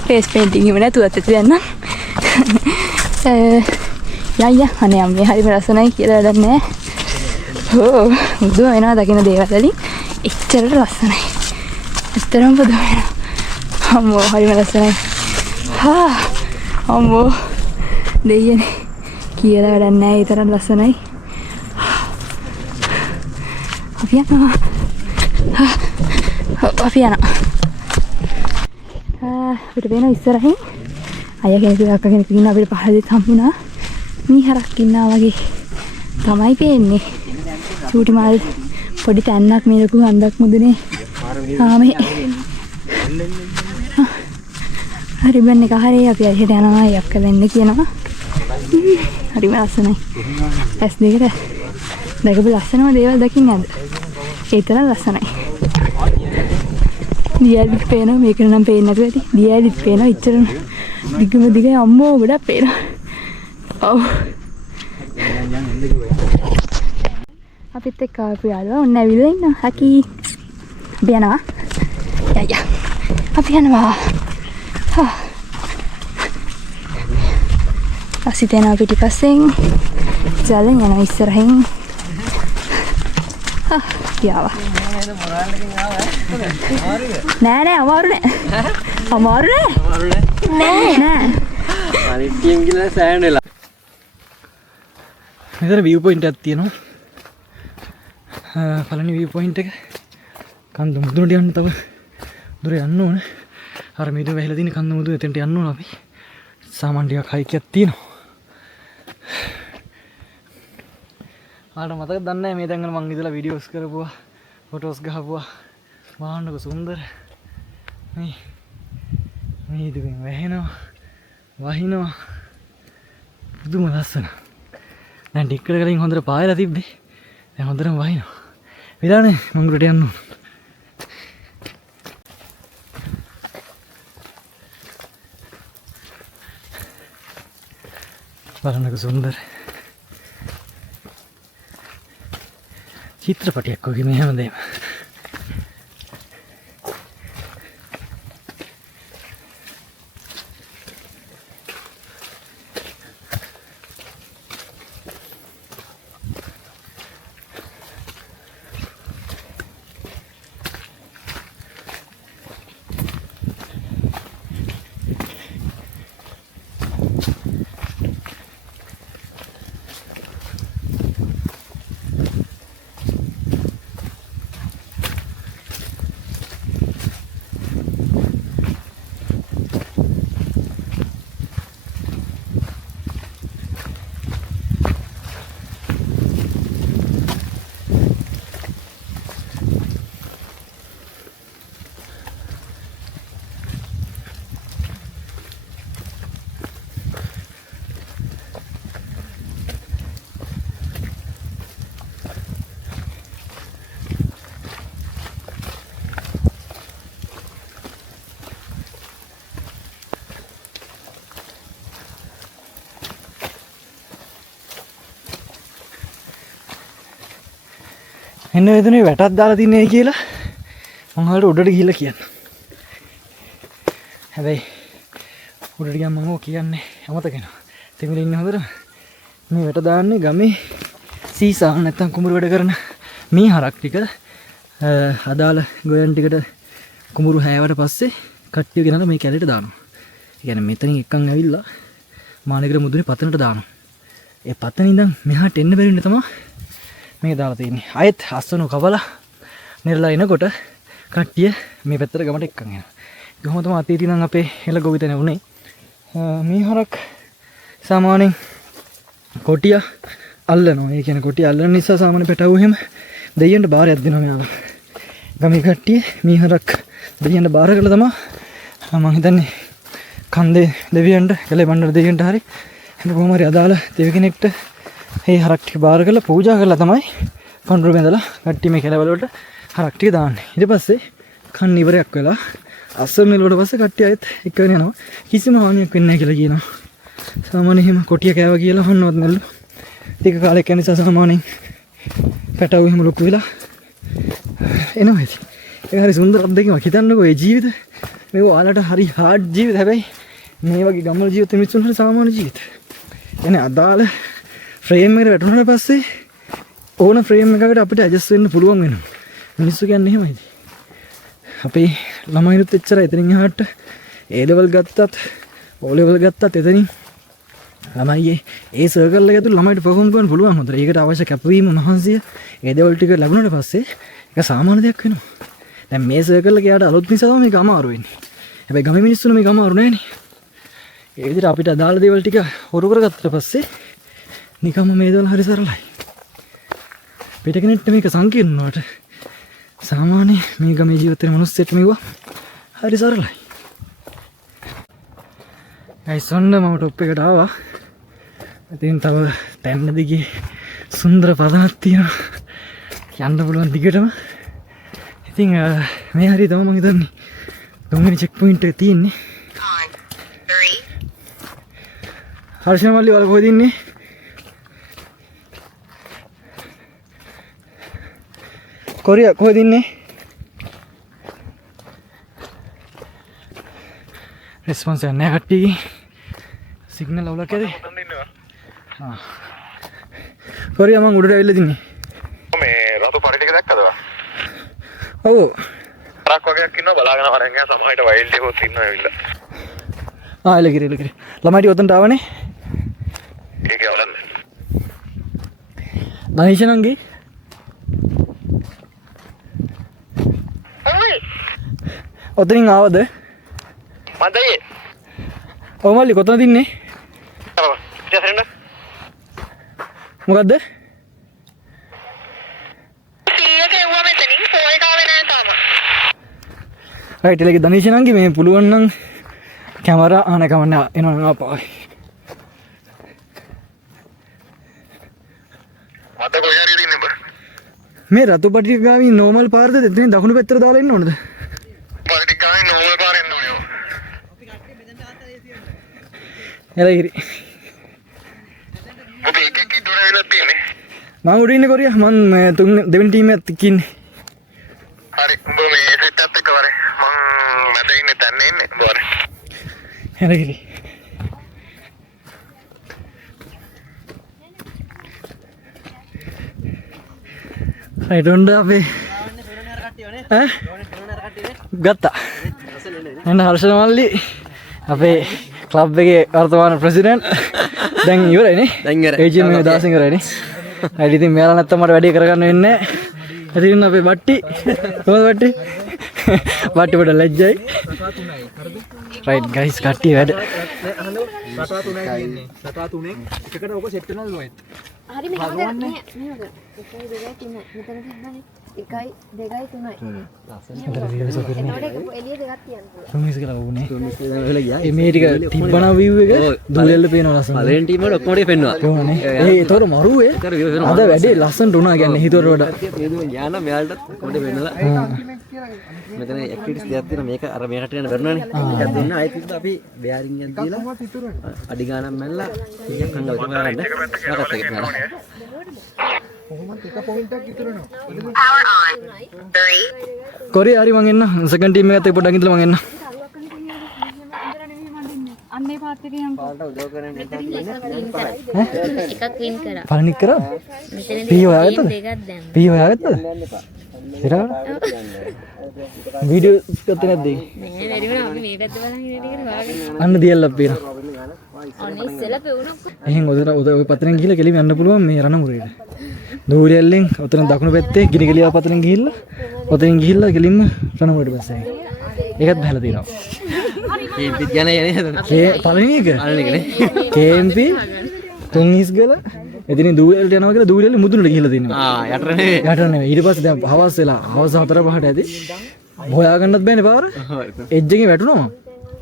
ෆේස් පේන්ටිං එහෙම නැතුවත් ඇති දැන් නම්. යයියා අනේ අම්මේ හරි ලස්සනයි කියලා වැඩක් නෑ. ඕ මුදුම වෙනවා දකින්න දේවල් වලින් එච්චරට ලස්සනයි. ඇත්තටම පුදුම වෙනවා. අම්මෝ හරි ලස්සනයි. අම්මෝ දෙයියනේ කියලා වැඩක් නෑ. ඒ තරම් ලස්සනයි. අපි යනවා. අපිට වෙන ඉස්සරහින් අය කෙනෙක් අක්ක කෙනෙක් ඉන්න අපිට පහලදී හම්බුණා. මීහරක් ඉන්නා වගේ තමයි පේන්නේ. චූටි මාල් පොඩි තැන්නක් මේ ලොකු අන්දක් මුදුනේ. මේ හරි බන්නේ කහරේ අපි ඇහෙට යනවා. යක්ක වෙන්න කියනවා. හරිම ලස්සනයි. ඇස් දෙකට දැකපු ලස්සනම දේවල් දකින්න නැද්ද? ඒ තරම් ලස්සනයි. දියැලිත් පේනවා. මේක නම් පේන්නේ නැතුව ඇති. දියැලිත් පේනවා. ඉච්චරම දිගම දිගයි අම්මෝ ගොඩක් පේනවා. ඔව්. අපිත් එක්ක ආපු යාළුවා ඔන්න ඇවිල්ලා ඉන්නවා. හකි. අපි යනවා. යයියා. අපි යනවා. අසිත යනවා පිටිපස්සෙන්. ජලෙන් යනවා ඉස්සරහින්. යාවා. නෑ අමාරු නෑ. අමාරු නෑ. අනිත්යෙන් කියලා සෑහෙන වෙලා. මෙතන view point එකක් තියෙනවා. පළවෙනි view point එක කන්ද මුදුනට යන්න තව දුර යන්න ඕනේ. අර මීට වැහිලා තියෙන කන්ද මුදුන එතනට යන්න ඕන අපි. සාමාන්‍ය ටිකක් හයික් එකක් තියෙනවා. ආට මතකද දන්නේ නැහැ මේ තැන්වල මං ඉඳලා වීඩියෝස් කරපුවා, ෆොටෝස් ගහපුවා. මාන්නක සුන්දර. මේ දුකින් වැහෙනවා. වහිනවා. පුදුම ලස්සන. දැන් ටිකකට කලින් හොඳට පායලා තිබ්බේ. දැන් හොඳටම වහිනවා. විලානේ මං උඩට යන්න ඕන. බලන්නක සුන්දර. චිත්‍රපටයක් වගේ මේ හැමදේම. එන්න එතනේ වැටක් දාලා තින්නේ කියලා මම හරියට උඩට ගිහිල්ලා කියන්න. හැබැයි උඩට ගියාම මම ඕක කියන්නේ අමතක වෙනවා. තෙමිල ඉන්නේ හොඳට. මේ වැට දාන්නේ ගමේ සීසා නැත්තම් කුඹුරු වැඩ කරන මේ හරක් ටික අදාළ ගොයන් ටිකට කුඹුරු හැවට පස්සේ කට්ටිය ගෙනලා මේ කැලේට දානවා. ඒ කියන්නේ මෙතනින් එක්කන් ඇවිල්ලා මානගර මුදුනේ පතනට දානවා. ඒ පතන ඉඳන් මෙහාට එන්න බැරි වෙන තමයි මේක දාලා තියෙන්නේ. ආයෙත් අස්සනෝ කවලා නිරලා එනකොට කට්ටිය මේ පැත්තට ගමට එක්කන් යනවා. කොහොම තමයි අතීතේ නම් අපේ හෙළ ගොවිතැන උනේ. මේ හරක් සාමාන්‍යයෙන් කොටිය අල්ලනවා. ඒ කියන්නේ කොටිය අල්ලන නිසා සාමාන්‍ය පැටවුව එහෙම දෙයියන්ට බාරයක් දෙනවා මෙයාලා. ගමේ කට්ටිය මේ හරක් දෙයියන්ට බාර කළා තමයි මම හිතන්නේ කන්දේ දෙවියන්ට කලේ බණ්ඩාර දෙවියන්ට හරි කොහොම හරි අදාළ දෙවි කෙනෙක්ට මේ හරක් ටික බාර කරලා පූජා කරලා තමයි පඳුරු බැඳලා කට්ටිය මේ කැලවල වලට හරක් ටික දාන්නේ. ඊට පස්සේ කන් ඉවරයක් වෙලා අස්සල් මෙලුවට පස්සේ කට්ටිය ආයෙත් එක්කගෙන යනවා. කිසිම හානියක් වෙන්නේ නැහැ කියලා කියනවා. සාමාන්‍යයෙන් එහෙම කොටිය කෑවා කියලා හොන්නවත් නැල්ලු. ටික කාලයක් යන නිසා සාමාන්‍යයෙන් පැටවු එහෙම ලොකු වෙලා එනවා ඉතින්. ඒක හරි සුන්දර අත්දැකීමක්. හිතන්නකෝ මේ ජීවිත මේ ඔයාලට හරි හાર્ඩ් ජීවිත. හැබැයි මේ වගේ ගම්වල ජීවිත මිනිස්සුන්ට හරි සාමාන්‍ය ජීවිත. එනේ අදාළ ෆ්‍රේම් එකට වැටුණාට පස්සේ ඕන ෆ්‍රේම් එකකට අපිට ඇඩ්ජස්ට් වෙන්න පුළුවන් වෙනවා. මිනිස්සු කියන්නේ එහෙමයි. අපේ ළමයිනුත් එච්චරයි. එතනින් එහාට A level ගත්තත් O level ගත්තත් එතනින් ළමයි ඒ සර්කල් එක ඇතුළේ ළමයිට පර්ෆෝම් කරන්න පුළුවන් හොඳට. ඒකට අවශ්‍ය කැපවීම උන්වහන්සේ A level ටික ලැබුණාට පස්සේ ඒක සාමාන්‍ය දෙයක් වෙනවා. දැන් මේ සර්කල් එක යාට අලුත් නිසා මේක අමාරු වෙන්නේ. හැබැයි ගමේ මිනිස්සුන්ට මේක අමාරු නෑනේ. ඒ විදිහට අපිට අදාළ දේවල් ටික හොරු කරගත්තට පස්සේ නිකම්ම මේ දේවල් හරි සරලයි. පිට කෙනෙක්ට මේක සංකීර්ණ වුණාට සාමාන්‍ය මේ ගමේ ජීවත් වෙන මිනිස්සුන්ට මේවා හරි සරලයි. ඇයිසොන්න මම টොප් එකට ආවා. ඉතින් තව තැන්න දිගේ සුන්දර පදනක් තියෙනවා. යන්න පුළුවන් දිගටම. ඉතින් මේ හරිය තමයි මම හිතන්නේ තුන්වෙනි චෙක් පොයින්ට් එක තියෙන්නේ. හර්ෂණ මල්ලි වල කොහෙද ඉන්නේ? කොරියා කොහෙද ඉන්නේ? රෙස්පොන්ස් එක නැහැ කට්ටියගේ. සිග්නල් අවුලක් ඇති. ආ. කොරියා මං උඩට ඇවිල්ලා තින්නේ. මේ රතු පරි ටික දැක්කද? ඔව්. හරක් වගේක් ඉන්නවා බලාගෙන වරන් ගියා සමහරට වයිල්ඩ් එකක් ඉන්නවා ඇවිල්ලා. ආ එලකිරි. ළමයි ටික ඔතනට ආවනේ. ඒක යවලන්න. දනිෂනන්ගේ ඔතනින් ආවද? මන්දයි. ඔව් මල්ලි කොතනද ඉන්නේ? මොකද්ද? රයිට් එලගේ දනිෂනන්ගේ මේ පුළුවන් නම් කැමරා ආන කමන්න එනවා නම් ආපහු. මත කොහේ හරි ඉන්නේ බර. මේ රතු පටි ගාමින් නෝමල් පාරද එතනින් දකුණු පැත්තට දාලා ඉන්න ඕනද? පරි ගානේ නෝමල් පාරෙන් නෝයෝ. එලගිරි. ඔබ එකෙක් ඉදොර වෙලා තියෙන්නේ. මම උඩ ඉන්නේ කොරියා. මම දෙවෙනි ටීම් එකත් ඉන්නේ. හරි උඹ මේ සෙට් එකත් එක්ක වරේ. මං මැද ඉන්නේ තැන්නේ ඉන්නේ උඹ වරේ. එලගිරි. රයිට් ඔන්න අපේ ගත්තා. එන්න හර්ෂණ මල්ලි අපේ ක්ලබ් එකේ වර්තමාන ප්‍රෙසිඩන්ට් දැන් ඉවරයිනේ. දැන් ඉවරයි. ඒජින් මේ දාසින් ඉවරයිනේ. හරි ඉතින් මෙයාලා නැත්තම් මට වැඩේ කරගන්න වෙන්නේ නැහැ. ඉතින් අපේ බට්ටි කොහොමද බට්ටි? බට්ටි පොඩ ලැජ්ජයි. රයිට් ගයිස් කට්ටිය වැඩ. සතා තුනයි ඉන්නේ. සතා තුනෙන් එකකට ඔක සෙට් වෙනවද ඔයත්? හරි මේ හොඳ මේ 1 2 3 මෙතන තිබ්බනේ 1 2 3යි. එතකොට එළිය දෙකක් තියන්න පුළුවන්. ප්‍රොමිස් කියලා වුනේ. මේ ටික තිබ්බනම් view එක දුලෙල්ල පේනවා ලස්සන. පළවෙනි ටීම් වල ඔක්කොම ටික පෙන්නවා. කොහොමනේ? ඒතකොට මරුවේ. අද වැඩේ ලස්සනට උනා කියන්නේ හිතුවට වඩා. යාන මෙයාලට ඔක්කොම ටික වෙන්නලා. මෙතන ඇක්ටිවිටිස් දෙකක් තියෙනවා. මේක අර මේකට යන බැරනවනේ. ඒක දෙන්න ආයෙත් ඉතින් අපි බෙයාරින් එකක් දීලා අඩි ගානක් මැල්ලා 100ක් අංගල තමයි ගන්න. නරකට එක නේද? කොරේ හරි මං එන්න සෙකන්ඩ් ටීම් එකත් එක්ක පොඩ්ඩක් ඉඳලා මං එන්න අන්නේ පාත් එකේ යම් එකක් වින් කරා. පළනික් කරා මෙතනදී පී හොයාගත්තද දෙකක් දැම්මා. පී හොයාගත්තද ඉරා වීඩියෝ ගත්තේ නැද්ද නෑ වැඩි වුණා අපි මේ පැත්ත බලන් ඉන්න ටිකට හොයාගෙන. අන්න දියල්ලා පේන අනේ ඉස්සෙල්ලා පෙවුණා. එහෙන් ඔය පතරෙන් ගිහලා කෙලිම යන්න පුළුවන් මේ රණමුරේට දූලියල්ලෙන් ඔතන දකුණු පැත්තේ ගිනිගලියා පතරෙන් ගිහිල්ලා ඔතෙන් ගිහිල්ලා කෙලින්ම රණමුරේට බැස්සා ඒකත් බහලා තියෙනවා කේම්පිත් යන යන්නේ පළවෙනි එක අරණේකනේ කේම්පි තුන්හිස්ගල එදින දූලියල්ට යනවා කියලා දූලියල්ල මුදුනට ගිහිල්ලා තියෙනවා යට නෙවෙයි යට නෙවෙයි ඊට පස්සේ දැන් හවස් වෙලා හවස් 4:05ට ඇති හොයාගන්නත් බෑනේ පාර එජ් එකේ වැටුණා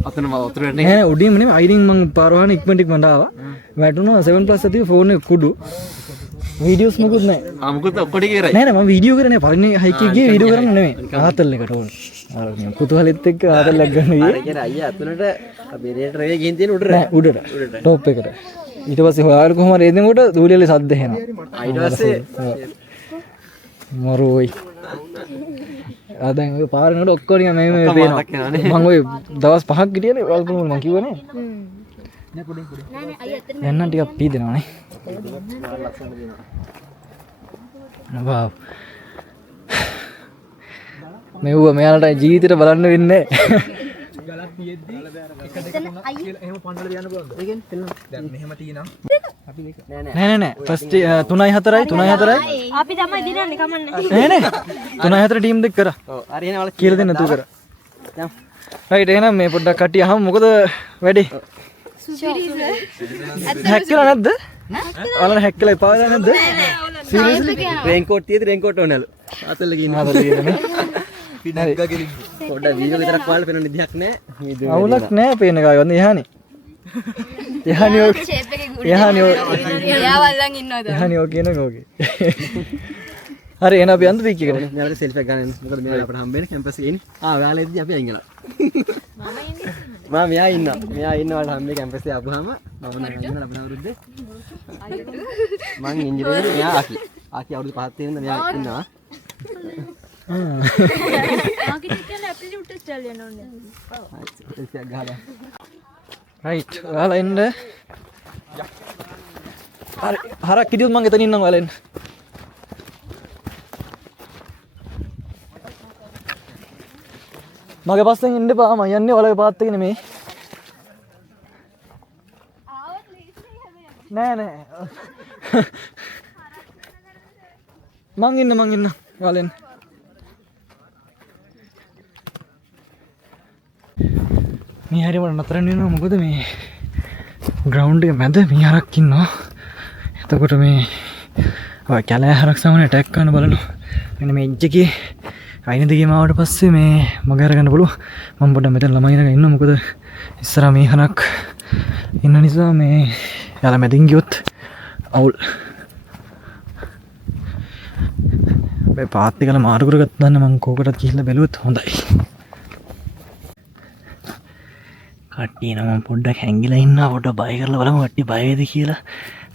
අතන වතුර වැටෙන්නේ නෑ උඩින්ම නෙමෙයි අයිරින් මං පාර වහන ඉක්මනට ආවා වැටුණා 7+ ඇති ෆෝන් එක කුඩු වීඩියෝස් මොකුත් නෑ මොකද ඔක්කොට ඉවරයි නෑ නෑ මම වීඩියෝ කරේ නෑ පළවෙනි හයික් එකේ ගියේ වීඩියෝ කරන්න නෙමෙයි ආතල් එකට ඕන අර කුතුහලෙත් එක්ක ආතල්යක් ගන්න ගියේ කියන්නේ අයියා අතනට අපි රේටර් එකේ ගිහින් තියෙන උඩට නෑ උඩට টොප් එකට ඊට පස්සේ හොයාගෙන කොහම හරි එනකොට දූලියලේ සද්ද එනවා ඊට පස්සේ මරුයි දැන් ඔය පාරේනකොට ඔක්කොම නිකන් මේ පේනවා මම ඔය දවස් 5ක් හිටියනේ වල්පුණු මම කිව්වනේ යන්න ටිකක් පීදෙනවානේ වාව් මෙව්ව මෙයාලට ජීවිතේට බලන්න වෙන්නේ ගලක් තියෙද්දි එහෙම පන්නල යන්න පුළුවන්ද? ඒකෙන් පෙන්නන්න. දැන් මෙහෙම තියෙනවා. අපි මේක නෑ නෑ ෆස්ට් 3යි 4යි 3යි 4යි අපි තමයි දිනන්නේ කමන්නේ. නෑ නෑ 3යි 4 ටීම් දෙක කරා. ඔව් හරි එහෙනම් වල කියලා දෙන්න තු කරා. දැන් රයිට් එහෙනම් මේ පොඩ්ඩක් කට්ටිය අහමු මොකද වැඩේ? හැක් කියලා නැද්ද? ඔයාලා හැක් කියලා එපා වෙලා නැද්ද? සීරියස්ලි රේන්කෝට් තියෙදි රේන්කෝට් ඕනලු. ආතල්ල ගිහින් ආතල්ල ගිහින් පිටක් ගගෙන පොඩ්ඩක් වීඩියෝ විතරක් බලලා පේන විදිහක් නෑ. අවුලක් නෑ පේන කාගේ වන්ද යහනේ. යහනේ ඔය ෂේප් එකේ ගුණ යහනේ ඔය එයා වල්ලන් ඉන්නවද යහනේ ඔය කියන ඕකේ. හරි එහෙනම් අපි යන්න පීක් එකට. මෙයාලට සෙල්ෆි එකක් ගන්න. මොකද මෙයා අපිට හම්බෙන්නේ කැම්පස් එකේ ඉන්නේ. ඔයාලා ඉඳි අපි අයින් ගලා. මම මෙයා ඉන්නවා. මෙයා ඉන්නවට හම්බෙන්නේ කැම්පස් එකේ ආපුවාම මම නම් ඉන්නවා අපේ අවුරුද්දේ. මං ඉංජිනේරු මෙයා ආකි අවුරුදු 5ක් තියෙන මෙයා ඉන්නවා. ආකිටෙක්චර් ඇප්ටිටියුඩ් ටෙස්ට් එකක් යන්න ඕනේ. ටෙස්ට් එකක් ගහලා. රයිට් ඔයාලා එන්න. හරි හරක් හිටියොත් මං එතන ඉන්නම් ඔයාලා එන්න. මගේ පස්සෙන් ඉන්න එපා මම යන්නේ ඔයාලගේ පාත් එකේ නෙමෙයි. නෑ නෑ මං ඉන්න ඔයාලා එන්න. මේ හරි මට නතර වෙනවා මොකද මේ ග්‍රවුන්ඩ් එක මැද මීහරක් ඉන්නවා. එතකොට මේ ඔය කැලෑ හරක් සමන ඇටැක් කරන්න බලනවා. මෙන්න මේ එජ් එකේ අයින දිගේම ආවට පස්සේ මේ මග අරගන්න පුළුවන්. මම පොඩ්ඩක් මෙතන ළමයි ඉඳගෙන ඉන්නවා මොකද ඉස්සරහා මීහරක් ඉන්න නිසා මේ යාලා මැදින් ගියොත් අවුල්. මේ පාත් එකල මාරු කරගත්තා නම් මම කෝකටත් ගිහිල්ලා බැලුවොත් හොඳයි. කට්ටිය නම් පොඩ්ඩක් හැංගිලා ඉන්නවා පොඩ්ඩක් බය කරලා බලමු කට්ටිය බය වේද කියලා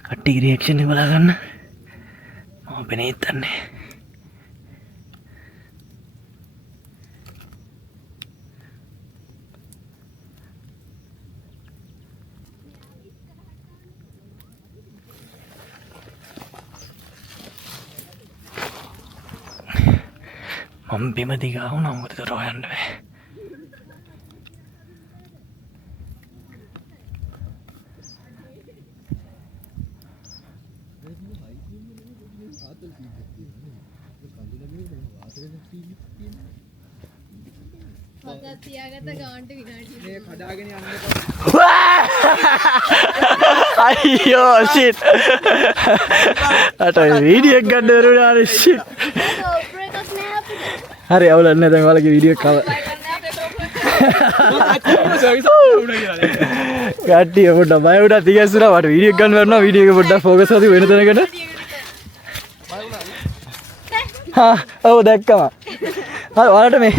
කට්ටියගේ රියැක්ෂන් එක බලා ගන්න මම පෙනේ හිටන්නේ මම බිම දිගා වුණා මොකද ඒතර හොයන්න බෑ තියාගත්ත ගාන්ට විනාඩි මේ කඩාගෙන යන්න අයියෝ ෂිට් අට වීඩියෝ එක ගන්න දරුණා අර ෂිට් හරි අවුලක් නැහැ දැන් ඔයාලගේ වීඩියෝ එක කව කට්ටිය පොඩ්ඩක් බය වුණා තියස්සුනා මට වීඩියෝ එක ගන්න බැරුණා වීඩියෝ එක පොඩ්ඩක් ફોකස් කරලා වෙන තැනකට හා ඔව් දැක්කම හරි ඔයාලට මේ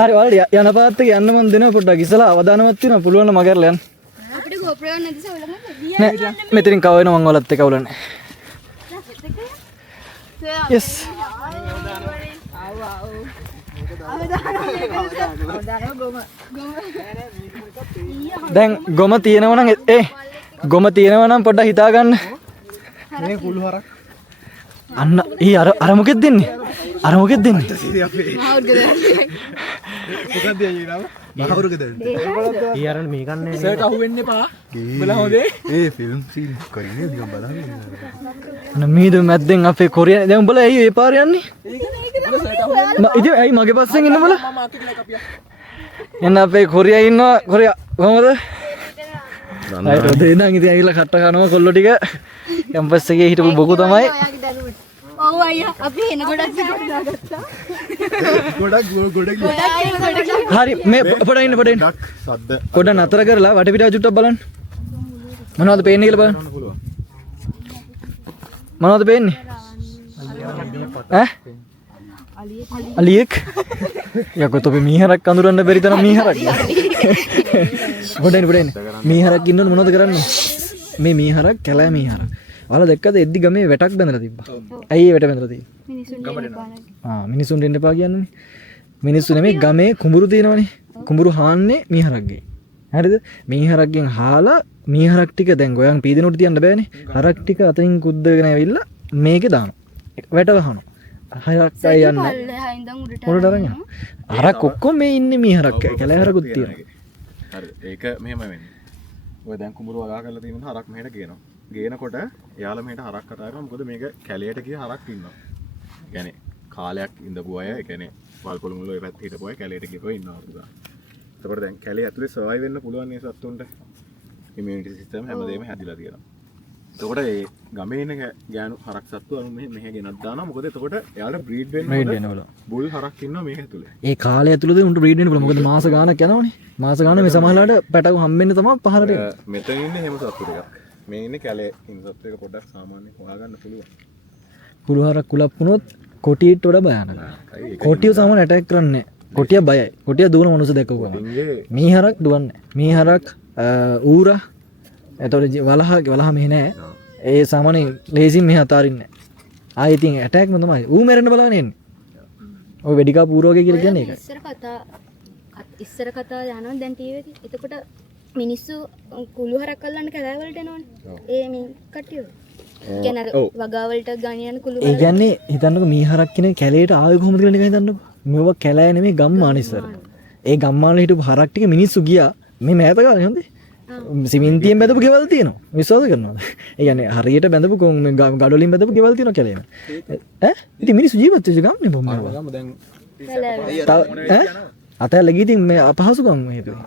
හරි ඔයාලට යන පාත් එක යන්න මන් දෙනවා පොඩ්ඩක් ඉස්සලා අවදානමත් වෙනවා පුළුවන් නම් මගහැරලා යන්න අපිට GoPro එක නැතිස ඔලම නෑ මෙතනින් කව වෙනවා මං ඔයාලත් එක්ක අවුලන්නේ yes දැන් ගොම තියෙනවා නම් ගොම තියෙනවා නම් පොඩ්ඩක් හිතා ගන්න මේ කුළු හරක් අන්න අර මොකෙද දෙන්නේ අර මොකෙද දෙන්නේ මොකක්ද කියනවා මහවරුක දෙන්නේ ඊ අරන් මේ කන්නේ සර්ට අහුවෙන්න එපා බලා හොදේ ඒ ෆිල්ම් සීන් කරන්නේ නිකන් බලන්න අන්න මීද මැද්දෙන් අපේ කොරියා දැන් උඹලා ඇයි ඒ පාර යන්නේ ඉතින් ඇයි මගේ පස්සෙන් ඉන්න උඹලා මම අතුලේ කපියා එන්න අපේ කොරියා ඉන්නවා කොරියා කොහමද අයිට දෙන්න ඉතින් ඇවිල්ලා කට්ට කනවා කොල්ලෝ ටික කැම්පස් එකේ හිටපු බොකු තමයි ඔව් අයියා අපි එන ගොඩක් දාගත්තා ගොඩක් හරි මේ පොඩ ඉන්න සද්ද පොඩ නතර කරලා වටපිටාව චුට්ටක් බලන්න මොනවද පේන්නේ කියලා බලන්න මොනවද පේන්නේ ඈ අලියෙක් යකෝ තොපේ මීහරක් අඳුරන්න බැරි තරම් මීහරක් පොඩ ඉන්න මීහරක් ඉන්නවද මොනවද කරන්නේ මේ මීහරක් කැලෑ මීහරක් ඔයාලා දැක්කද එද්දි ගමේ වැටක් බැඳලා තිබ්බා ඇයි ඒ වැට බැඳලා තියෙන්නේ මිනිසුන්ට එන්න එපා කියන්නේ මිනිස්සු නෙමෙයි ගමේ කුඹුරු තියෙනවනේ කුඹුරු හාන්නේ මීහරක්ගේ හරිද මීහරක්ගෙන් හාලා මීහරක් ටික දැන් ගොයන් පීදිනුට තියන්න බෑනේ හරක් ටික අතින් කුද්දගෙන ඇවිල්ලා මේකේ දානවා වැට වහනවා හරක් අය යන්නේ උඩට අරන් යනවා හරක් ඔක්කොම මේ ඉන්නේ මීහරක් කැලෑ හරකුත් තියෙනවා හරි ඒක මෙහෙම වෙන්නේ ඔය දැන් කුඹුරු වගා කරලා තියෙන හරක් මෙහෙට ගේනවා ගේනකොට එයාලා මෙහෙට හරක් කතා කරනවා මොකද මේක කැලයට ගිය හරක් ඉන්නවා يعني කාලයක් ඉඳපු අය ඒ කියන්නේ වල්පොළ මුල ඔය පැත්තේ හිටපු අය කැලයට ගිහුව ඉන්නවා පුතා එතකොට දැන් කැලේ ඇතුලේ සර්වයිව් වෙන්න පුළුවන් මේ සත්තුන්ට ඉමුනිටි සිස්ටම් හැමදේම හැදිලා තියෙනවා එතකොට ඒ ගමේ ඉන්න ගෑනු හරක් සත්තු අනු මෙහෙ ගෙනත් දානවා මොකද එතකොට එයාලට බ්‍රීඩ් වෙන්න බුල් හරක් ඉන්නවා මේක ඇතුලේ ඒ කාලය ඇතුළතදී උන්ට බ්‍රීඩ් වෙන්න පුළුවන් මොකද මාස ගාණක් යනවනේ මාස ගාණ මේ සමහරලාට පැටව හම්බෙන්නේ තමයි පහලට මෙතන ඉන්නේ හැම සත්තු ටිකක් මේ ඉන්නේ කැලේ ඉන්න සත්තු එක පොඩ්ඩක් සාමාන්‍යයෙන් හොයාගන්න පුළුවන් කුළු හරක් කුලප් වුණොත් කොටියට වඩා භයානකයි කොටිය සාමාන්‍ය ඇටැක් කරන්නේ කොටිය බයයි කොටිය දුවන මනුස්ස දැක්කුවා මීහරක් දුවන්නේ මීහරක් ඌරා එතකොට වලහ මෙහෙ නෑ ඒ සාමාන්‍ය ලේසින් මෙහෙ අතාරින්නේ ආයෙ ඉතින් ඇටැක්ම තමයි ඌ මැරෙන්න බලගෙන එන්නේ ඔය වෙඩිකා පූර්වගේ කියලා කියන්නේ ඒකයි ඉස්සර කතා යනවා දැන් ටීවී එකේ එතකොට මිනිස්සු කුළු හරක් අල්ලන්න කැලෑවලට එනවනේ ඒ මේ කට්ටිය කියන්නේ වගාවලට ගණන් යන කුළු ඒ කියන්නේ හිතන්නකෝ මීහරක් කියන කැලේට ආවේ කොහොමද කියලා නිකන් හිතන්නකෝ මේව කැලෑ නෙමෙයි ගම්මාන ඉස්සර ඒ ගම්මාන හිටපු හරක් ටික මිනිස්සු ගියා මේ මෑත කාලේ හොඳේ සිමෙන්තියෙන් බැඳපු ගෙවල් තියෙනවා විශ්වාස කරනවද ඒ කියන්නේ හරියට බැඳපු ගඩ වලින් බැඳපු ගෙවල් තියෙනවා කැලේම ඈ ඉතින් මිනිස්සු ජීවත් වෙච්ච ගම්නේ බොම්මව දැන් අතැල්ල ගිහින් මේ අපහසුකම් හේතුව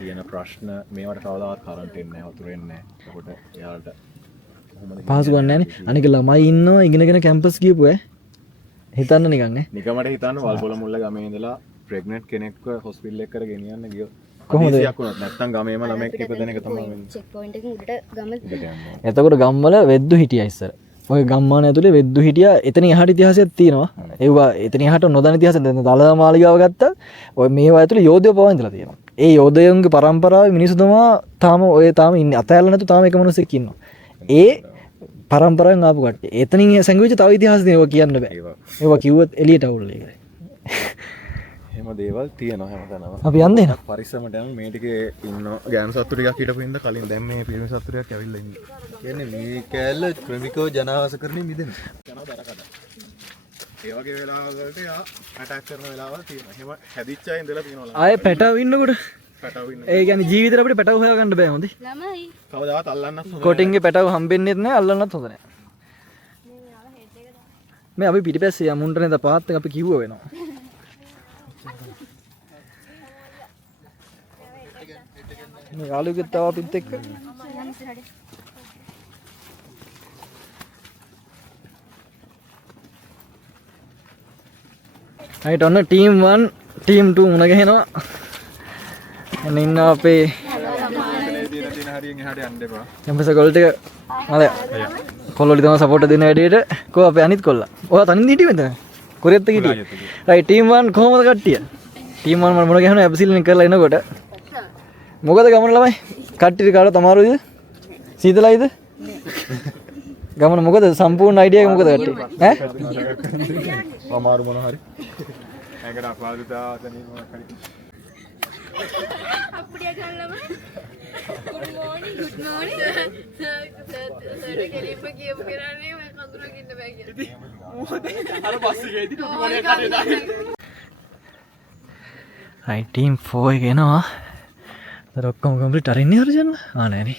තියෙන ප්‍රශ්න මේවට කවදාවත් කරන්ට් එන්නේ නැහැ වතුර එන්නේ නැහැ එතකොට එයාලට පහසුකම් නැහැනේ අනික ළමයි ඉන්නවා ඉගෙනගෙන කැම්පස් ගියපු හිතන්න නිකන් නිකමට හිතන්න වල්පොළ මුල්ල ගමේ ඉඳලා ප්‍රෙග්නන්ට් කෙනෙක්ව හොස්පිටල් එකකට ගෙනියන්න ගියොත් කොහොමද නැත්තම් ගමේම ළමෙක් ඉපදෙන එක තමයි වෙන්නේ චෙක් පොයින්ට් එකෙන් උඩට ගම එතකොට ගම්වල වෙද්දු හිටියා ඉස්සර ඔය ගම්මාන ඇතුලේ වෙද්දු හිටියා එතන එහාට ඉතිහාසයක් තියෙනවා ඒවා එතන එහාට නොදන්න ඉතිහාසයක් දැන් දළදා මාලිගාව ගත්තා ඔය මේවා ඇතුලේ යෝධයෝ පවා ඉඳලා තියෙනවා ඒ යෝධයන්ගේ පරම්පරාවේ මිනිස්සු තාම ඉන්නේ අතෑරලා නැතු තාම එක මිනිස්සෙක් ඉන්නවා ඒ පරම්පරාවෙන් ආපු කට්ටිය එතනින් සංගවිච්ච තව ඉතිහාස තියෙනවා කියන්න බෑ ඒවා කිව්වොත් එළියට අවුල් ඒකයි එහෙම දේවල් තියෙනවා හැමතැනම අපි යන්නේ නේද පරිස්සමට යන මේ ටිකේ ඉන්න ගෑනු සත්තු ටිකක් හිටපු ඉඳ කලින් දැන් මේ පිරිමි සත්තු ටිකක් ඇවිල්ලා ඉන්නේ කියන්නේ මේ කෑල්ල ක්‍රමිකව ජනාවාස කරන්නේ මිදෙන්න යනවා දරකට ඒ වගේ වෙලාවලට යා ඇටැක් කරන වෙලාවල් තියෙනවා එහෙම හැදිච්ච අය ඉඳලා තියෙනවා ආයේ පැටව ඉන්නකොට පැටව ඉන්න ඒ කියන්නේ ජීවිතේට අපිට පැටව හොයාගන්න බෑ හොඳේ ළමයි කවදාවත් අල්ලන්නත් හොඳ කොටින්ගේ පැටව හම්බෙන්නෙත් නෑ අල්ලන්නත් හොඳ නෑ මේ අපි පිටිපස්සේ යමුන්ට නේද පාත් එක අපි කිව්ව වෙනවා මේ යාළුවෙක් තව අපිත් එක්ක right ඔන්න ටීම් 1 ටීම් 2 මුණ ගැහෙනවා එන්න ඉන්න අපේ කැම්පස් ගෝල් ටික හරි කොල්ලෝලි තමයි සපෝට් දෙන වැඩේට කො අපේ අනිත් කොල්ලා ඔයා තනින් හිටියේ මෙතන කොරියත් එක්ක හිටියේ right ටීම් 1 කොහොමද කට්ටිය ටීම් 1 මම මුණ ගැහෙනවා ඇබ්සිලින් කරලා එනකොට මොකද ගමන ළමයි කට්ටිය කාට තමාරුයිද සීතලයිද ගමන මොකද සම්පූර්ණ අයිඩියා එක මොකද කට්ටිය ඈ අමාරු මොන හරි ඒකට අපහසුතා තනින් මොකක් හරි அப்படியே கல்லම good morning සර් කෙලින්ම කියමු කරන්නේ මම කඳුරක් ඉන්න බෑ කියලා අර පස්සේ ගේදී good morning කරේ right team 4 එක එනවා අර ඔක්කොම කම්ප්ලීට් අරින්නේ හරියන්න නෑනේ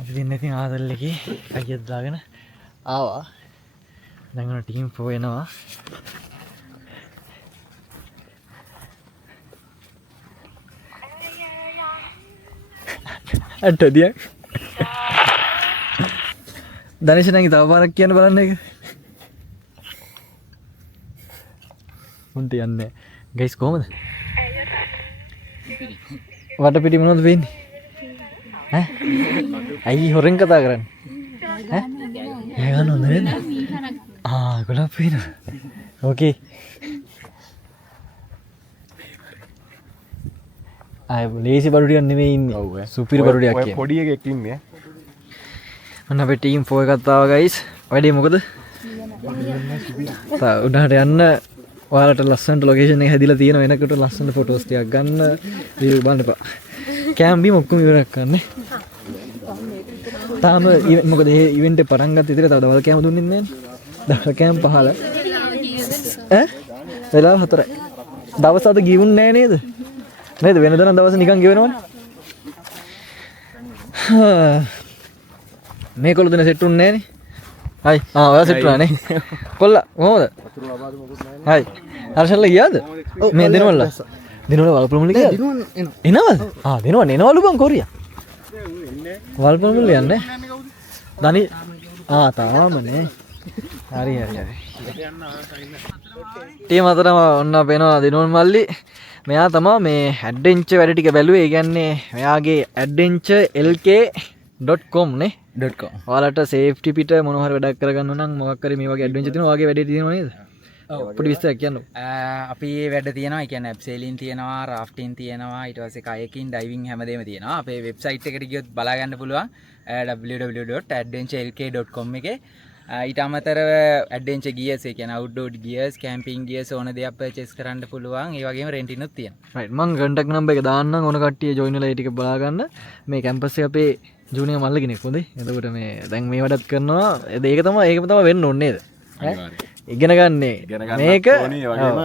අපි දින්නේ ඉතින් ආදල් එකේ අයියත් දාගෙන ආවා දැන් ඔන්න team 4 එනවා අටදියක් දනිෂ් නැගි තව පාරක් කියන්න බලන්න එක උන්ට යන්නේ ගයිස් කොහමද වටපිටි මොනවද වෙන්නේ ඈ අයි හොරෙන් කතා කරන්නේ ඈ ඒ ගන්න හොඳ නේද ගොඩක් වෙනවා ඕකේ ආය ලේසි බඩුටියක් නෙමෙයි ඉන්නේ සුපිරි බඩුටියක් කියන්නේ පොඩි එකෙක් ඉන්නේ ඔන්න අපේ ටීම් 4 එකක් ආවා ගයිස් වැඩේ මොකද උඩහට යන්න ඔයාලට ලස්සනට ලොකේෂන් එක හැදිලා තියෙන වෙනකොට ලස්සන ෆොටෝස් ටිකක් ගන්න වීඩියෝ බලන්න එපා කැම් බීම ඔක්කොම ඉවරක් කරන්න තාම මොකද මේ ඉවෙන්ට් එක පටන් ගත්ත ඉතින් තව දවල් කැම් දුන්නෙත් නෑනේ දවල් කැම් 15 ඈ වෙලාව 4යි දවස් අද ගිවුන් නෑ නේද නේද වෙනදා නම් දවස් නිකන් ගෙවනවනේ මේ කොල්ල දෙන සෙට් උන්නේ නෑනේ හයි ඔයා සෙට් වුණානේ කොල්ලා කොහමද හයි හර්ෂල්ලා ගියාද මේ දිනවල වල්පොලමුල ගියාද එනවද දෙනවලු බං කොරියා වල්පොලමුල යන්නේ දනි තාමනේ හරි ටීම් අතරම ඔන්න අපේනවා දිනවල් මල්ලි මෙයා තමයි මේ ඇඩ්වෙන්චර් වැඩ ටික බැලුවේ. ඒ කියන්නේ මෙයාගේ adventurelk.com නේ .com. ඔයාලට සේෆ්ටි පිට මොන හරි වැඩක් කරගන්න නම් මොකක් හරි මේ වගේ ඇඩ්වෙන්චර් තියෙනවා. ඔයාගේ වැඩේ තියෙනවා නේද? ඔව්. පොඩි විස්තරයක් කියන්න. අපි මේ වැඩ තියෙනවා. ඒ කියන්නේ ඇබ්සෙලින් තියෙනවා, රාෆ්ටින් තියෙනවා, ඊට පස්සේ කයකින් ඩයිවිං හැමදේම තියෙනවා. අපේ වෙබ්සයිට් එකට ගියොත් බලා ගන්න පුළුවන් www.adventurelk.com එකේ. ඊට අමතරව ඇඩ්වෙන්චර් ගියර්ස් ඒ කියන්නේ අවුට්ඩෝර් ගියර්ස් කැම්පින් ගියර්ස් ඕන දෙයක් පර්චේස් කරන්න පුළුවන්. ඒ වගේම රෙන්ටිනුත් තියෙනවා. රයිට් මම කන්ටැක්ට් නම්බර් එක දාන්නම් ඕන කට්ටිය ජොයින් වෙලා ඒ ටික බලා ගන්න. මේ කැම්පස් එක අපේ ජූනියර් මල්ල කෙනෙක් හොඳේ. එතකොට මේ දැන් මේ වැඩත් කරනවා. ඒක තමයි වෙන්න ඕනේ නේද? ඉගෙන ගන්නේ. මේක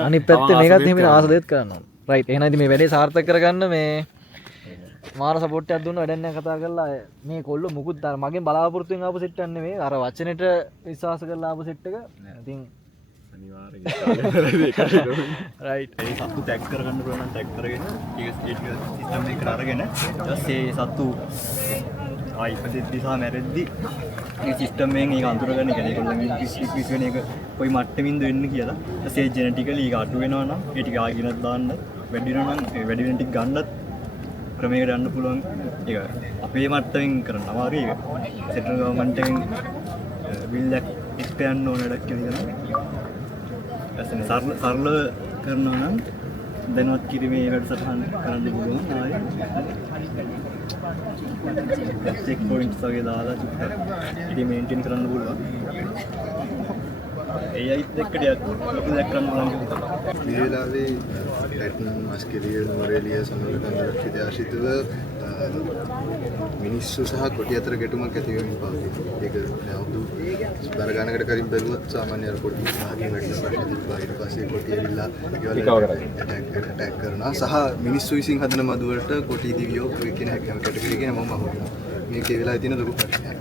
අනිත් පැත්තේ මේකත් එහෙම ආස දෙයක් කරන්න ඕන. රයිට් එහෙනම් ඉතින් මේ වැඩේ සාර්ථක කරගන්න මේ මාර සපෝට් එකක් දුන්නා වැඩක් නැහැ කතා කරලා මේ කොල්ලෝ මුකුත් අර මගෙන් බලාපොරොත්තුෙන් ආපු සෙට් එකක් නෙමෙයි අර වචනෙට විශ්වාස කරලා ආපු සෙට් එක. ඉතින් අනිවාර්යයෙන් රයිට් ඒ සත්තු ටැග් කරගන්න පුළුවන් නම් ටැග් කරගෙන ඒක සිස්ටම් එක කරගෙන ඊට පස්සේ සත්තු ඉපදෙද්දි සහ මැරෙද්දි මේ සිස්ටම් එකෙන් ඒක අඳුරගන්න කියන්නේ ඒගොල්ලන්ගේ පිස් වෙන එක කොයි මට්ටමින්ද වෙන්නේ කියලා. ඊට පස්සේ ජෙනටිකලි ඒක අඩු වෙනවා නම් ඒ ටික ආගෙනත් දාන්න වැඩි වෙනවා නම් ඒ වැඩි වෙන ටික ගන්නත් ක්‍රමයකට යන්න පුළුවන්. ඒක අපේ මට්ටමින් කරන්න අමාරුයි. ඒක සෙන්ට්‍රල් ගවර්න්මන්ට් එකෙන් බිල් එකක් එක්ක යන්න ඕන වැඩක් කියලා. ඇසෙන සරල කරනවා නම් දැනුවත් කිරීමේ වැඩසටහන කරන්න පුළුවන්. ආයේ චෙක් පොයින්ට්ස් වගේ දාලා ඉතින් මේන්ටේන් කරන්න පුළුවන්. ඒ අයිත් එක්ක ලොකු දෙයක් කරන්න පුළුවන්. මේ වෙලාවේ ලැටින් මස්කෙලිය මොරෙලිය සමග ඉතිහාසිතව මිනිස්සු සහ කොටි අතර ගැටුමක් ඇති වෙමින් පවතී. ඒක අවුරුදු බර ගණනකට කලින් බැලුවොත් සාමාන්‍ය අර කොටි භාගයෙන් වැඩි ප්‍රශ්න තිබ්බා. ඊට පස්සේ කොටි ඇවිල්ලා ඇටැක් කරනවා සහ මිනිස්සු විසින් හදන මදු වලට කොටි දිවියෝ කියන හැම කැටගරි එකේ මම අහුවෙනවා. මේකේ වෙලා තියෙන ලොකු ප්‍රශ්නයක්.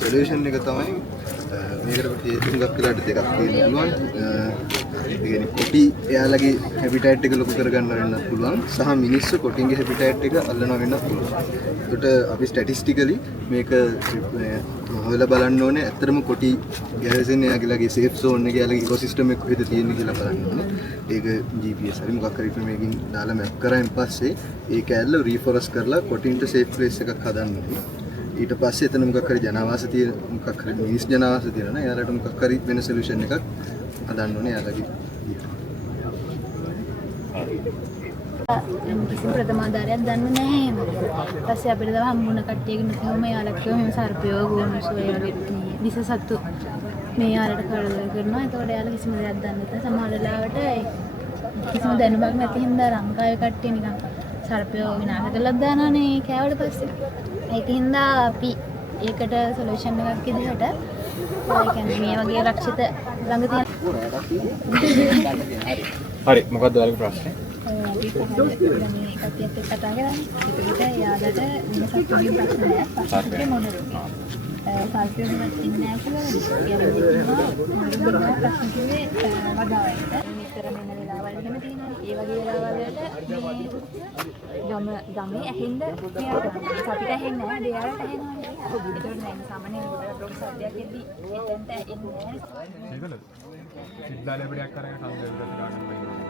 සොලියුෂන් එක තමයි මේකට තුන්ගක් වෙලාට දෙකක් තියෙන්න පුළුවන්. ඒ කියන්නේ කොටි එයාලගේ හැබිටට් එක ලොකු කරගන්න වෙන්න පුළුවන් සහ මිනිස්සු කොටින්ගේ හැබිටට් එක අල්ලනවා වෙන්න පුළුවන්. ඒකට අපි ස්ටැටිස්ටිකලි මේක හොයලා බලන්න ඕනේ. ඇත්තටම කොටි ගැරසෙන් එයාගේ සේෆ් සෝන් එක එයාලගේ ඉකෝසිස්ටම් එක කොහෙද තියෙන්නේ කියලා බලන්න ඕනේ. ඒක GPS හරි මොකක් හරි ක්‍රමයකින් දාලා මැප් කරායින් පස්සේ ඒ කැලේ රීෆොරස්ට් කරලා කොටින්ට සේෆ් ප්ලේස් එකක් හදන්න ඕනේ. ඊට පස්සේ එතන මොකක් හරි ජනවාස තියෙන මොකක් හරි මිනිස් ජනවාස තියෙනවා නේ. එයාලට මොකක් හරි වෙන සොලියුෂන් එකක් හදන්න ඕනේ එයාලගේ. කිසිම ප්‍රථමාධාරයක් දන්නේ නැහැ එහෙම. ඊපස්සේ අපිට තව හම්බුණ කට්ටියකින් කිව්වම යාළුවා කිව්වා මෙහෙම සර්පයෝ ගෝනුසෝ ඒ වගේ මේ විසසත්තු මේ යාළුවට කරදර කරනවා. ඒතකොට යාළුවා කිසිම දෙයක් දන්නේ නැහැ. සමහර වෙලාවට කිසිම දැනුමක් නැති හින්දා ලංකාවේ කට්ටිය නිකන් සර්පයෝ විනාශ කරලා දානවානේ කෑවට පස්සේ. ඒකින්ද අපි ඒකට සොලියුෂන් එකක් විදිහට ඒ කියන්නේ මේ වගේ රක්ෂිත ළඟ තියෙන හරි මොකක්ද ඔයාලගේ ප්‍රශ්නේ? අපි කොහොමද මේ කට්ටියත් එක්ක කතා කරන්නේ? ඒකට එයාලට වෙන සතුටින් ප්‍රශ්න නැහැ. ප්‍රශ්නේ මොනවද? සල්පියුමත් ඉන්නේ නැහැ කියලා කියන්නේ ප්‍රශ්න කිව්වේ වගාවයිද? නිතරම එන වෙලාවල් එහෙම තියෙනවා. ඒ වගේ වෙලාවල් වලට ගමේ ඇහෙන්න මෙයාට අපිට ඇහෙන්නේ නැහැ. දෙයාලට ඇහෙනවා. ඒකට දැන් සාමාන්‍යයෙන් රොක් සද්දයක් එද්දි එතනට එන්නේ නැහැ. ඒකද? සිද්ධාලේ අපිට කරගෙන සම්බන්ධ කරලා ගන්න බෑ.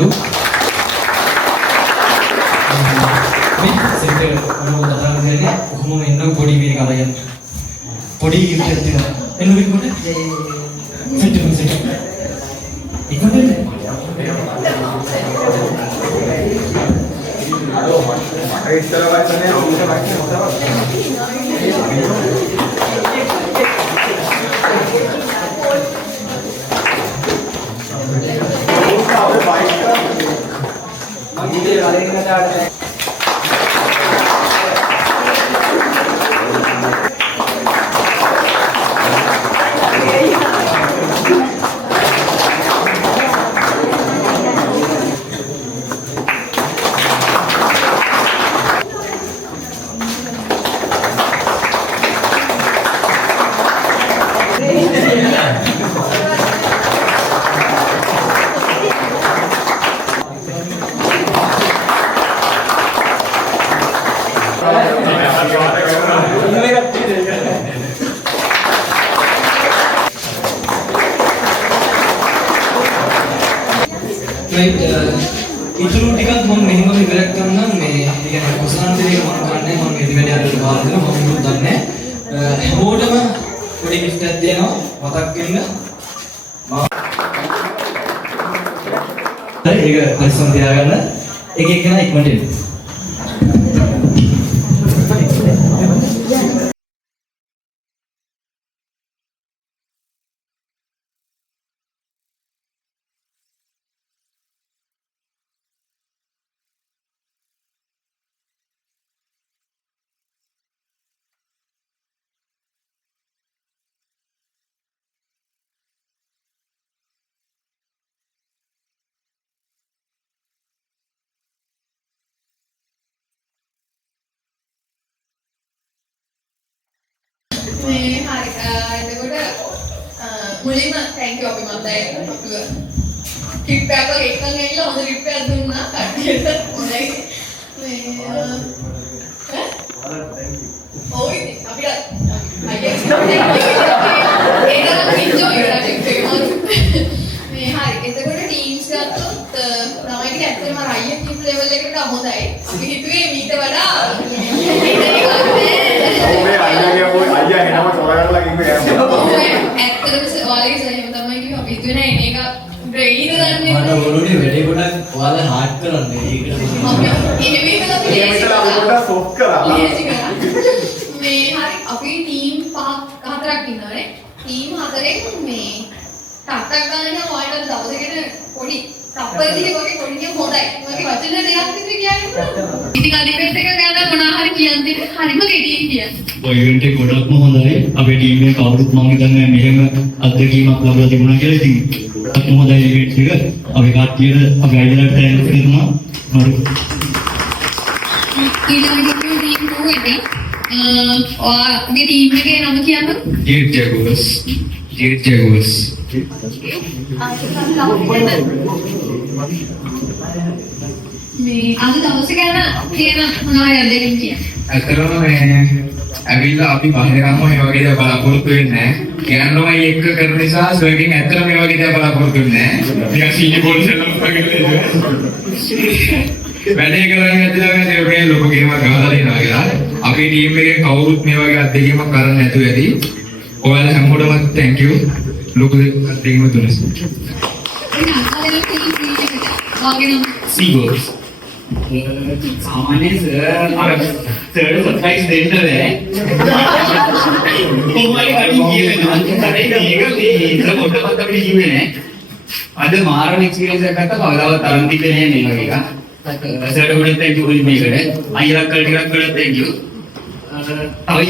ගොඩු මේ සෙන්ටර් මොනවද කතා කරන්නේ කොහොම එන්න පොඩි වීර කරගෙන පොඩි ගිෆ්ට් එකක් දෙනවා එන්න විකුණට සෙන්ටර් ඉක්මනට ඉතුරු ටිකක් මම මෙහෙම ඉවරක් කරනම් මේ කියන්නේ කොසාන්තරේ මම ගන්නෑ මම මේ වැඩි අරගෙන බාර දෙනවා මම මොකද දන්නේ හැමෝටම පොඩි ගිෆ්ට් එකක් දෙනවා මතක් වෙන්න ඒක පරිස්සම් තියාගන්න එක එකනා ඉක්මනට එන්න මේ හරි එතකොට මුලින්ම thank you අපි මන්දයි අපිව කිප් එකක් වගේ එකක් ගෙනිලා හොඳ කිප් එකක් දුන්නා කට්ටියට හොඳයි මේ ඔය අපිට අයියා ඒක enjoy කරලා කිප් එක මේ හරි එතකොට ටීම්ස් ගත්තොත් ළමයි ටික ඇත්තටම අයියා කිප් ලෙවල් එකට හොඳයි අපි හිතුවේ මීට වඩා ඇත්තටම ඔයාලගේ සහයම තමයි කිව්ව අපි හිතුවේ නෑ මේක බ්‍රේන් දන්නේ මට ඕනේ වැඩේ ගොඩක් ඔයාලා හાર્ඩ් කරන්නේ ඒක එහෙම ඉතලා අපි ලේසි කරලා සොෆ්ට් කරා මේ හරි අපි ටීම් 4ක් ඉන්නවනේ ටීම් 4ෙන් මේ ටක්ටක් ගන්න ඔයාලට දවසකට පොඩි තප්පරදී වගේ පොඩි නිය හොඳයි මගේ වචන දෙකක් විතර කියන්නේ ඉතින් අනිපෙත් එක ගන්න මොනවා හරි කියන්නේ හරිම ගෙඩියෙන් කියන්නේ ඔය ඉවෙන්ට් එක ගොඩක්ම හොඳයි. අපේ ටීම් එක කවුරුත් මම හිතන්නේ මෙහෙම අත්දැකීමක් ලබලා තිබුණා කියලා. ඉතින් අත් හොඳයි ඉවෙන්ට් එක. අපි කට්ටියට අපි අයිඩලට තෑන්ක්ස් කරනවා. මරු. ඊළඟට ටීම් 2 එකේ ඔයාගේ ටීම් එකේ නම කියන්න. ජීට් ජැගුවර්ස්. ජීට් ජැගුවර්ස්. මේ අද දවසේ ගැන කියන මොනවද දෙකෙන් කියන්නේ. ඇත්තටම මේ ඇවිල්ලා අපි බාහිරම මේ වගේ දේ බලාපොරොත්තු වෙන්නේ නැහැ. ගෑනුමයි එක්ක කරන නිසා ස්වර්ගින් ඇත්තටම මේ වගේ දේ බලාපොරොත්තු වෙන්නේ නැහැ. නිකන් සීනි බෝල් සෙල්ලම් වගේ වැඩේ කරන්නේ නැතිලා මේ ඔගේ ලොකු ගේමක් ගහලා දෙනවා කියලා. අපේ ටීම් එකේ කවුරුත් මේ වගේ අත්දැකීමක් කරන්න නැතුව ඇති. ඔයාලා හැමෝටම thank you. ලොකු අත්දැකීමක් දුන්නා. ඉතින් අද ටීම් එකට Seagulls. सामान्य सर सरप्राइज देते हैं तुम्हारी गाड़ी ये ना अरे ये सब फोटो पता भी जीवे हैं अद मारन एक्सपीरियंस है कहता बालाव तरंदी पे है नहीं लगेगा सर उड़े थैंक यू बोली नहीं करे आई रखल थैंक यू अभी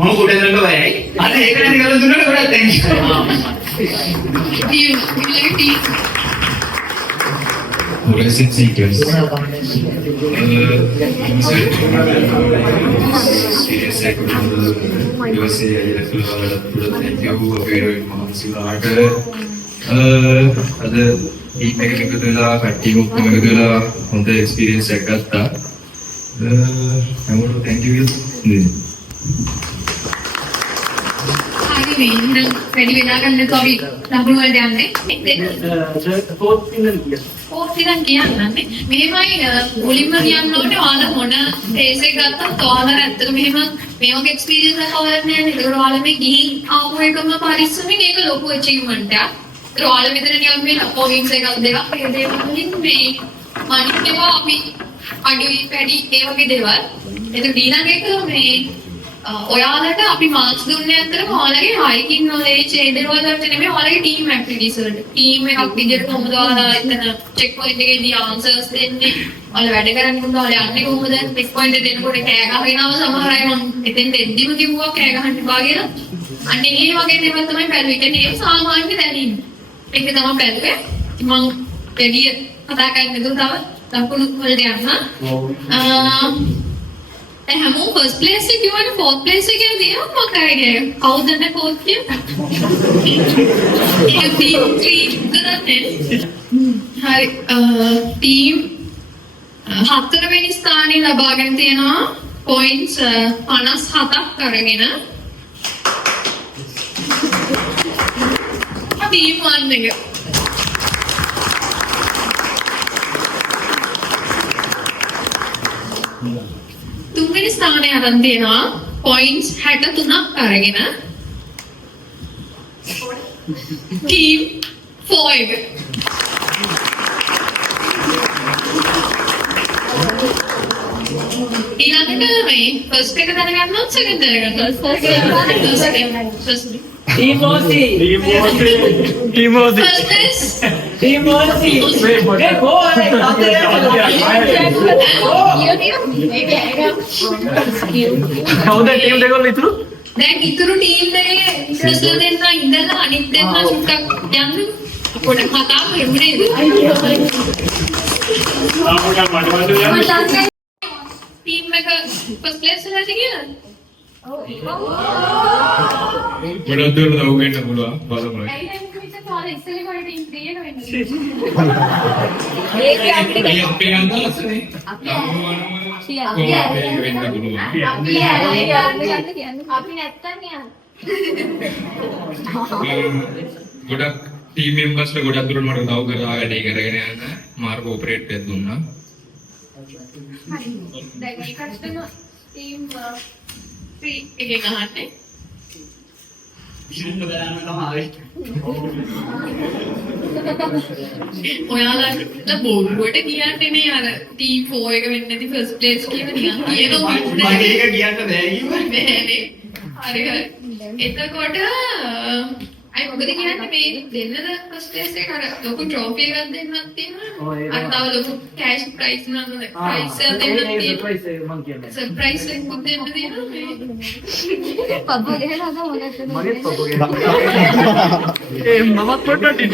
हम उड़े लगा है अरे एक ने निकाल दूसरा बड़ा थैंक यू टीम मिलके team Progressive seekers. Serious USA thank you very much. ada team එක එකතු වෙලා කට්ටිය ඔක්කොම එකතු වෙලා හොඳ experience එකක් ගත්තා. හැමෝටම thank you හරි මේ ඉතින් වැඩි වෙලා ගන්න අපි ලකුණු වලට යන්නේ. 4th ඉතින් කියන්නේ මෙහෙමයි මුලින්ම කියන්න ඕනේ ඔයාලා මොන ෆේස් එක ගත්තත් ඔයාලා ඇත්තට මෙහෙම මේ වගේ එක්ස්පීරියන්ස් එකක් ඔයාලා නැහැ නේද? ඒක ඔයාලා මේ ගිහින් ආපු එකම පරිස්සමෙන් ඒක ලොකු අචීව්මන්ට් එකක්. ඒක ඔයාලා මෙතන නිකන් මේ පොවින්ස් එකක් දෙකක් ඒ දේවල් වලින් මේ මනිනවා අපි අඩුයි පැඩි ඒ වගේ දේවල්. ඒක ඊළඟ එක මේ ඔයාලට අපි මාක්ස් දුන්නේ අතරම ඔයාලගේ හයිකින් නොලෙජ් ඒ දේවල් වලට නෙමෙයි ඔයාලගේ ටීම් ඇක්ටිවිටීස් වලට. ටීම් එකක් විදිහට කොහොමද ඔයාලා එතන චෙක් පොයින්ට් එකේදී ආන්සර්ස් දෙන්නේ? ඔයාලා වැඩ කරන්නේ කොහොමද? ඔයාලා යන්නේ කොහොමද? චෙක් පොයින්ට් එක දෙනකොට කෑ ගහගෙනව සමහර අය මම එතෙන් දෙද්දිම කිව්වා කෑ ගහන්න එපා කියලා. අන්න ඒ වගේ දේවල් තමයි බැලුවේ. ඒ කියන්නේ ඒ සාමාන්‍ය දැනීම. ඒක තමයි බැලුවේ. මම වැඩි කතා කරන්න දුන්නව ලකුණු වලට යන්න. හැමෝම ෆස්ට් ප්ලේස් එක කිව්වනේ ෆෝර්ත් ප්ලේස් එකේ දියම මොකයිද? කවුද නැ ෆෝර්ත් කියන්නේ? ඒක ටීම් 3 කරන්නේ. හරි ටීම් 4 වෙනි ස්ථානය ලබාගෙන තියෙනවා පොයින්ට්ස් 57ක් අරගෙන. ටීම් 1 එක තුන්වෙනි ස්ථානය අරන් තියෙනවා පොයින්ට්ස් 63ක් අරගෙන. ටීම් 4 එක ඊළඟට මේ ෆස්ට් එක දැනගන්නවත් සෙකන්ඩ් දැනගන්නවත් first Team OC. Team OC. Team OC. කවුද ටීම් දෙකවල ඉතුරු? දැන් ඉතුරු ටීම් දෙකේ ඉස්සෙල්ලා දෙන්න ඉඳලා අනිත් දෙන්න සුට්ටක් යන්න පොඩ කතා කරමු නේද? ටීම් එක ෆස්ට් ප්ලේස් එකට ගියද? ගොඩක් දුරට දව් වෙන්න පුළුවන් බලමු. ඒකේ අපිට අපේ අන්තලසනේ. අපි නැත්තම් යන්න. ගොඩක් ටීම් මෙම්බර්ස්ලා ගොඩක් දුරට මට උදව් කරලා වැඩේ කරගෙන යන්න මාර්ග ඔපරේට් එකක් දුන්නා. දැන් මේ කස්ටම ටීම් 3 එකේ ගහන්නේ. ඔයාලට බෝඩුවට කියන්නේ නේ අර ටීම් 4 එක වෙන්නේ නැති ෆස්ට් ප්ලේස් කියන නිකන් කියනවා. මගේ එක කියන්න බෑ කිව්වා. නෑනේ. හරි හරි. එතකොට අය මොකද කියන්නේ මේ දෙන්නද ෆස්ට් ප්ලේස් එක අර ලොකු ට්‍රොෆි එකක් දෙන්නක් තියෙනවා. අර තව ලොකු කෑෂ් ප්‍රයිස් නේද? ප්‍රයිස් එක දෙන්නක් තියෙනවා. සර්ප්‍රයිස් එකක් දෙන්න දෙනවා මේ. පබ්බු ගහලා අද මොනවද? මගේ පබ්බු ගහලා. ඒ මමත් පොඩ්ඩක් ඉන්න.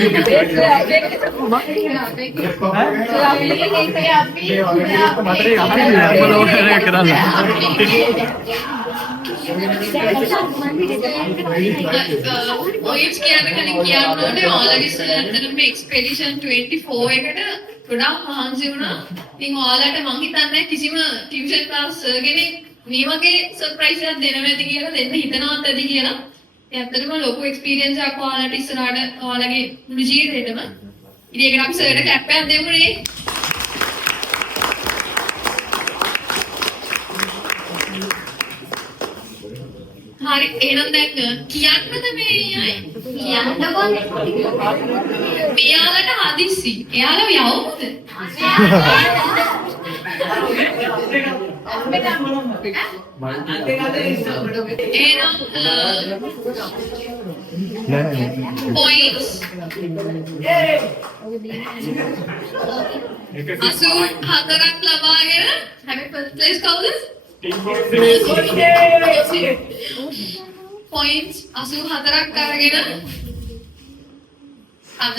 ඔයිස් කියන කලින් කියන්න ඕනේ ඔයාලගේ සර්තරම එක්ස්පෙඩිෂන් 24 එකට ගොඩාක් මහන්සි වුණා. ඉතින් ඔයාලට මං හිතන්නේ කිසිම ටියුෂන් ක්ලාස් කෙනෙක් මේ වගේ සර්ප්‍රයිස් එකක් දෙනවා ඇති කියලා දෙන්න හිතනවත් ඇති කියලා. ඒ ඇත්තටම ලොකු එක්ස්පීරියන්ස් එකක් ඔයාලට ඉස්සරහට ඔයාලගේ මුළු ජීවිතේටම. ඉතින් ඒකට අපි සර්ට කැප් එකක් දෙමු නේ. හරි එහෙනම් දැන් කියන්නද මේ අය කියන්නකො මෙයාලට හදිස්සි එයාලා යවමුද එහෙනම් points 84ක් ලබාගෙන හැබැයි ෆස්ට් ප්ලේස් කවුද points 84ක් අරගෙන අද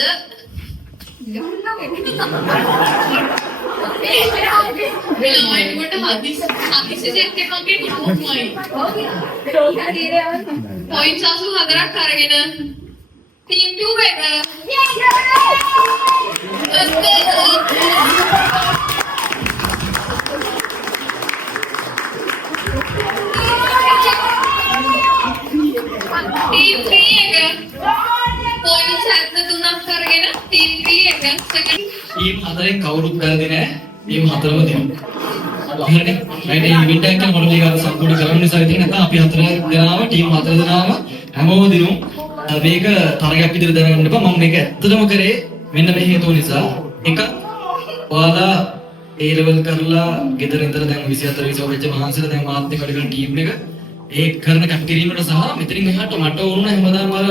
හදිසි සෙට් එකක් ගෙනියමුයි. points 84ක් අරගෙන team 2 එක Team 3 එක points 73ක් කරගෙන team 3 එක second ටීම් හතරෙන් කවුරුත් වැරදි නැහැ. ටීම් හතරම දිනුවා. හරිනේ. මේ ඉවෙන්ට් එකක් මොන මේක සම්පූර්ණ කරන්න නිසා ඉතින් නැත්නම් අපි හතර දෙනාම ටීම් හතර දෙනාම හැමෝම දිනුම්. මේක තරගයක් විදිහට දැනගන්න එපා. මම මේක ඇත්තටම කරේ මෙන්න මේ හේතුව නිසා. එක ඔයාලා A level කරලා ගෙදර ඉඳලා දැන් 24 25 වෙච්ච මහන්සිලා දැන් මාත් එක්ක වැඩ කරන ටීම් එක ඒ කරන කැපකිරීමට සහ මෙතනින් එහාට මට ඕන හැමදාම අර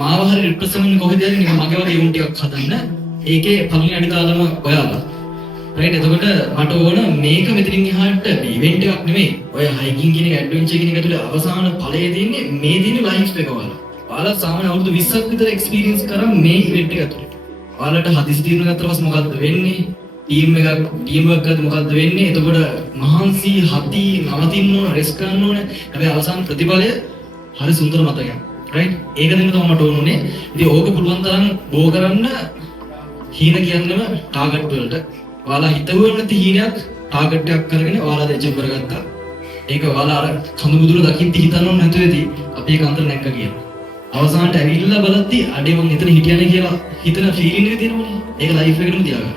මාව හරි රිප්‍රසන්ට් කොහෙද යන්නේ නිකන් මගේ වගේ යුන් ටිකක් හදන්න. ඒකේ පළවෙනි අඩිතාලම ඔයාලා. රයිට් එතකොට මට ඕන මේක මෙතනින් එහාට ඉවෙන්ට් එකක් නෙමෙයි. ඔය හයිකින් කියන එක ඇඩ්වෙන්චර් කියන එක ඇතුලේ අවසාන ඵලයේ තියෙන්නේ මේ දින ලයිෆ් එක ඔයාලා. ඔයාලා සාමාන්‍ය අවුරුදු 20ක් විතර එක්ස්පීරියන්ස් කරා මේ ඉවෙන්ට් එක ඇතුලේ. ඔයාලට හදිසි තීරණ ගත්තා පස්සේ මොකද්ද වෙන්නේ? ටීම් වර්ක් එකත් මොකද්ද වෙන්නේ? එතකොට මහන්සි හති නවතින්න ඕන, රෙස්ට් කරන්න ඕන. හැබැයි අවසාන ප්‍රතිඵලය හරි සුන්දර මතකයක්. රයිට්? ඒක දෙන්න තමයි මට ඕනුනේ. ඉතින් ඕක පුළුවන් තරම් බෝ කරන්න හීන කියන්නම ටාගට් වලට. ඔයාලා හිතුවේ නැති හීනයක් ටාගට් එකක් කරගෙන ඔයාලා දැච් කරගත්තා. ඒක ඔයාලා අර කඳු මුදුර දකින්න හිතන්න ඕන නැතුව ඇති. අපි ඒක අන්තර නැක්ක කියලා. අවසානට ඇවිල්ලා බලද්දි අඩේ මං එතන හිටියනේ කියලා හිතන ෆීලිං එක තියෙනවනේ. ඒක ලයිෆ් එකටම තියාගන්න.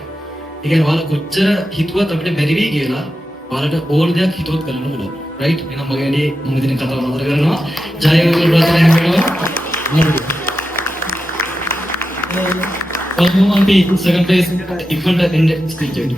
ඒ කියන්නේ ඔයාලා කොච්චර හිතුවත් අපිට බැරි වෙයි කියලා ඔයාලට ඕන දෙයක් හිතුවත් කරන්න පුළුවන්. රයිට්? එහෙනම් මගේ වැඩේ මම ඉතින් කතාව නතර කරනවා. ජය වේවා ප්‍රාර්ථනා කරනවා. ඔන්න අපි second place ඉක්මනට එන්න ස්ටේජ් එකට.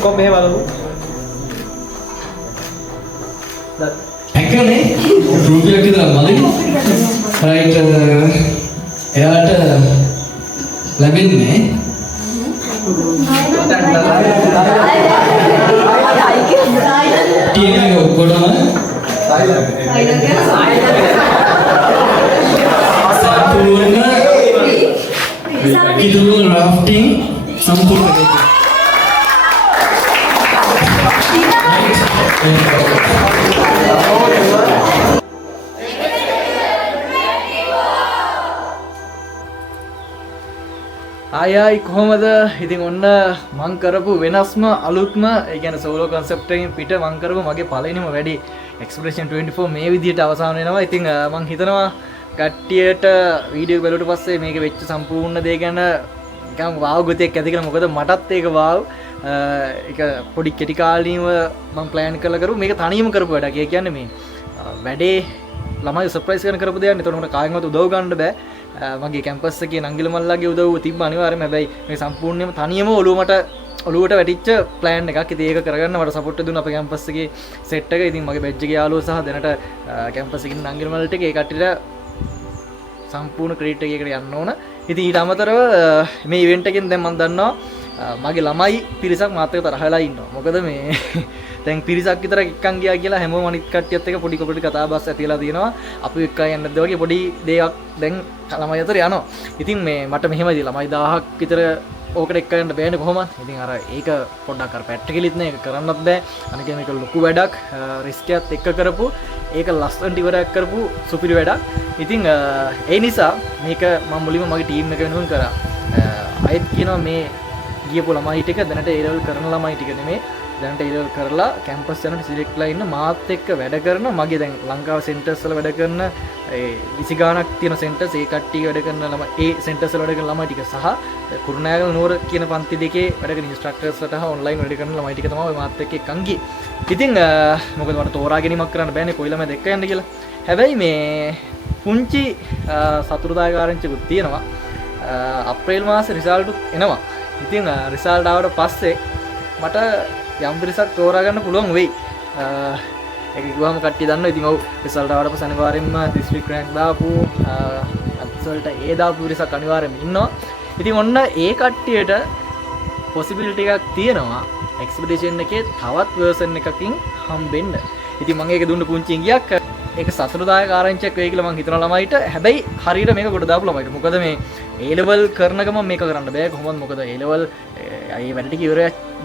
Kok මේ බලමු. ඇක්කනේ රූපයක් විතර මදි. රයිට් එයාට ලැබෙන්නේ ටීම් එක ඔක්කොම සම්පූර්ණ ඉදුල් රාෆ්ටිං සම්පූර්ණ කරගත්තා. ආයයි කොහොමද? ඉතින් ඔන්න මං කරපු වෙනස්ම අලුත්ම ඒ කියන්නේ සෝලෝ concept එකකින් පිට මං කරපු මගේ පළවෙනිම වැඩි Expedition 24 මේ විදිහට අවසන් වෙනවා. ඉතින් මං හිතනවා කට්ටියට වීඩියෝ බලුවට පස්සේ මේක වෙච්ච සම්පූර්ණ දේ ගැන නිකන් වාව් ගතියක් ඇති කියලා. මොකද මටත් ඒක වාව් ඒක පොඩි කෙටි කාලීනව මම ප්ලෑන් කරලා කරු මේක තනියම කරපු වැඩක්. ඒ කියන්නේ මේ වැඩේ ළමයි සර්ප්‍රයිස් කරන කරපු දෙයක්. ඒතකොට මට කාගෙන්වත් උදව් ගන්න බෑ. මගේ කැම්පස් එකේ නංගිල මල්ලාගේ උදව්ව තිබ්බ අනිවාර්යයෙන්ම. හැබැයි මේ සම්පූර්ණයෙන්ම තනියම ඔළුවට වැටිච්ච ප්ලෑන් එකක්. ඉතින් ඒක කරගන්න මට සපෝට් එක දුන්න අපේ කැම්පස් එකේ සෙට් එක. ඉතින් මගේ බැජ් එකේ යාළුවෝ සහ දැනට කැම්පස් එකේ නංගිල මල්ලට ඒ කට්ටියට සම්පූර්ණ ක්‍රෙඩිට් එකකට යන්න ඕන. ඉතින් ඊට අමතරව මේ ඉවෙන්ට් එකෙන් දැන් මම දන්නවා මගේ ළමයි පිරිසක් මාත් එක්ක තරහ වෙලා ඉන්නවා. මොකද මේ දැන් පිරිසක් විතර එක්කන් ගියා කියලා හැමෝම අනිත් කට්ටියත් එක්ක පොඩි කතා බස් ඇතිලා තියෙනවා. අපි එක්ක යන්නද වගේ පොඩි දෙයක් දැන් ළමයි අතර යනවා. ඉතින් මේ මට මෙහෙමයි ළමයි 1000ක් විතර ඕකට එක්ක යන්න බෑනේ කොහොමද? ඉතින් අර ඒක පොඩ්ඩක් අර පැට්ටිකලිත් නේ ඒක කරන්නත් බෑ. අනික මේක ලොකු වැඩක් රිස්ක් එකත් එක්ක කරපු ඒක ලස්සනට ඉවරයක් කරපු සුපිරි වැඩක්. ඉතින් ඒ නිසා මේක මම මුලින්ම මගේ ටීම් එක වෙනුවෙන් කරා. අයත් කියනවා මේ ගියපු ළමයි ටික දැනට A level කරන ළමයි ටික නෙමෙයි. දැනට A level කරලා කැම්පස් යනට සිලෙක්ට් ලා ඉන්න මාත් එක්ක වැඩ කරන මගේ දැන් ලංකාව සෙන්ටර්ස් වල වැඩ කරන ඒ 20 ගාණක් තියෙන සෙන්ටර්ස් ඒ කට්ටිය වැඩ කරන ළමයි ඒ සෙන්ටර්ස් වල වැඩ කරන ළමයි ටික සහ කුරුණෑගල නුවර කියන පන්ති දෙකේ වැඩ කරන ඉන්ස්ට්‍රක්ටර්ස් ලට ඔන්ලයින් වැඩ කරන ළමයි ටික තමයි මාත් එක්ක එක්කන් ගියේ. ඉතින් මොකද මට තෝරා ගැනීමක් කරන්න බෑනේ කොයි ළමයි දෙක්ක යන්න කියලා. හැබැයි මේ පුංචි සතුටුදායක ආරංචිකුත් තියෙනවා. අප්‍රේල් මාසේ රිසල්ට් එනවා. ඉතින් රිසල්ට් ආවට පස්සේ මට යම් පිරිසක් තෝරා ගන්න පුළුවන් වෙයි. ඒක කිව්වම කට්ටිය දන්නවා. ඉතින් ඔව් රිසල්ට් ආවට පස්සේ අනිවාර්යෙන්ම ඩිස්ට්‍රික්ට් රෑන්ක් දාපු රිසල්ට් ඒ දාපු පිරිසක් අනිවාර්යෙන්ම ඉන්නවා. ඉතින් ඔන්න ඒ කට්ටියට පොසිබිලිටි එකක් තියෙනවා එක්ස්පෙඩිෂන් එකේ තවත් වර්ෂන් එකකින් හම්බෙන්න. ඉතින් මම ඒක දුන්න පුංචි ඉඟියක් ඒක සතුටුදායක ආරංචියක් වෙයි කියලා මම හිතනවා ළමයිට. හැබැයි හරියට මේක කොට දාපු ළමයිට. මොකද මේ A level කරන ගමන් මේක කරන්න බෑ කොහොමද? මොකද A level ඒ වැඩ ටික ඉවර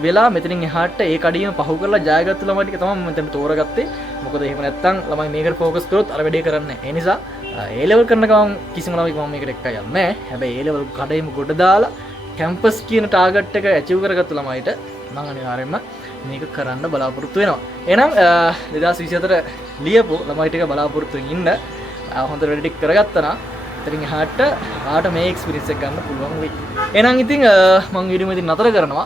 වෙලා මෙතනින් එහාට ඒ කඩියම පහු කරලා ජයගත්තු ළමයි ටික තමයි මම මෙතන තෝරගත්තේ. මොකද එහෙම නැත්තම් ළමයි මේකට ફોකස් කරොත් අර වැඩේ කරන්නේ නැහැ. ඒ නිසා A level කරන ගමන් කිසිම ළමෙක් මම මේකට එක්ක යන්නේ නැහැ. හැබැයි A level කඩේම කොට දාලා කැම්පස් කියන ටාගට් එක ඇචීව් කරගත්තු ළමයිට මම අනිවාර්යයෙන්ම මේක කරන්න බලාපොරොත්තු වෙනවා. එහෙනම් 2024 ලියපු ළමයි ටික බලාපොරොත්තු වෙන්න ඉන්න. හොඳ වැඩ ටික කරගත්තා නම් ඉතින් එහාට ආට මේ එක්ස්පීරියන්ස් එක ගන්න පුළුවන් වෙයි. එහෙනම් ඉතින් මම වීඩියෝ මෙතන නතර කරනවා.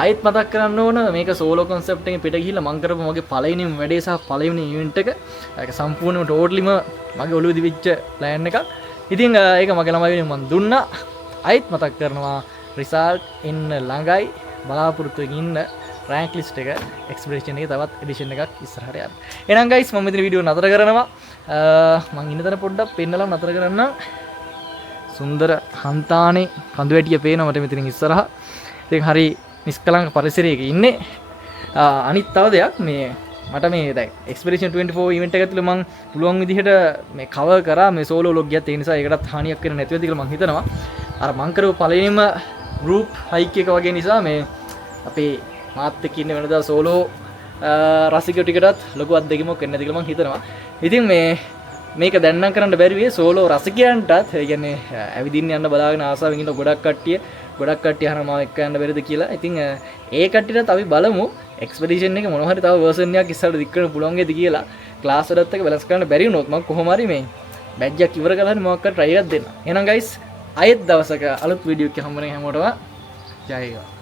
ආයෙත් මතක් කරන්න ඕන මේක සෝලෝ concept එකෙන් පිට ගිහිල්ලා මම කරපු මගේ පළවෙනිම වැඩේ සහ පළවෙනි ඉවෙන්ට් එක. ඒක සම්පූර්ණයෙන්ම ටෝටලිම මගේ ඔළුවේ දිවිච්ච plan එකක්. ඉතින් ඒක මගේ ළමයි වෙනුවෙන් මම දුන්නා. ආයෙත් මතක් කරනවා රිසල්ට් එන්න ළඟයි. බලාපොරොත්තු වෙමින් ඉන්න. රෑන්ක් ලිස්ට් එක එක්ස්පෙක්ටේෂන් එකේ තවත් එඩිෂන් එකක් ඉස්සරහට යන්න. එහෙනම් ගයිස් මම මෙතන වීඩියෝ නතර කරනවා. මම ඉන්න තැන පොඩ්ඩක් පෙන්නලා නතර කරන්නම්. සුන්දර හන්තානේ කඳු වැටිය පේනවා මට මෙතනින් ඉස්සරහා. ඉතින් හරි නිස්කලංක පරිසරයක ඉන්නේ. අනිත් තව දෙයක් මේ මට මේ දැන් එක්ස්පෙඩිෂන් 24 ඉවෙන්ට් එක ඇතුළේ මම පුළුවන් විදිහට මේ කවර් කරා මේ සෝලෝ ව්ලොග් එකත් ඒ නිසා ඒකටත් හානියක් වෙන්නේ නැති වෙයිද කියලා මම හිතනවා. අර මම කරපු පළවෙනිම ගෲප් හයික් එක වගේ නිසා මේ අපේ මාත් එක්ක ඉන්න වෙනදා සෝලෝ රසිකයෝ ටිකටත් ලොකු අත්දැකීමක් වෙන්නේ නැති කියලා මම හිතනවා. ඉතින් මේක දැන් නම් කරන්න බැරි වෙයි සෝලෝ රසිකයන්ටත් ඒ කියන්නේ ඇවිදින්න යන්න බලාගෙන ආසාවෙන් ඉන්න ගොඩක් කට්ටිය අහනවා මම එක්ක යන්න බැරිද කියලා. ඉතින් ඒ කට්ටියටත් අපි බලමු එක්ස්පෙඩිෂන් එක මොන හරි තව වර්ෂන් එකක් ඉස්සරහට දික් කරන්න පුළුවන් වේද කියලා. ක්ලාස් වලත් එක්ක බැලන්ස් කරන්න බැරි වුණොත් මම කොහොම හරි මේ බැජ් එකක් ඉවර කරලා හරි මොකක් හරි try එකක් දෙන්න. එහෙනම් guys අයෙත් දවසක අලුත් වීඩියෝ එකක් හම්බ වෙන හැමෝටම ජය වේවා.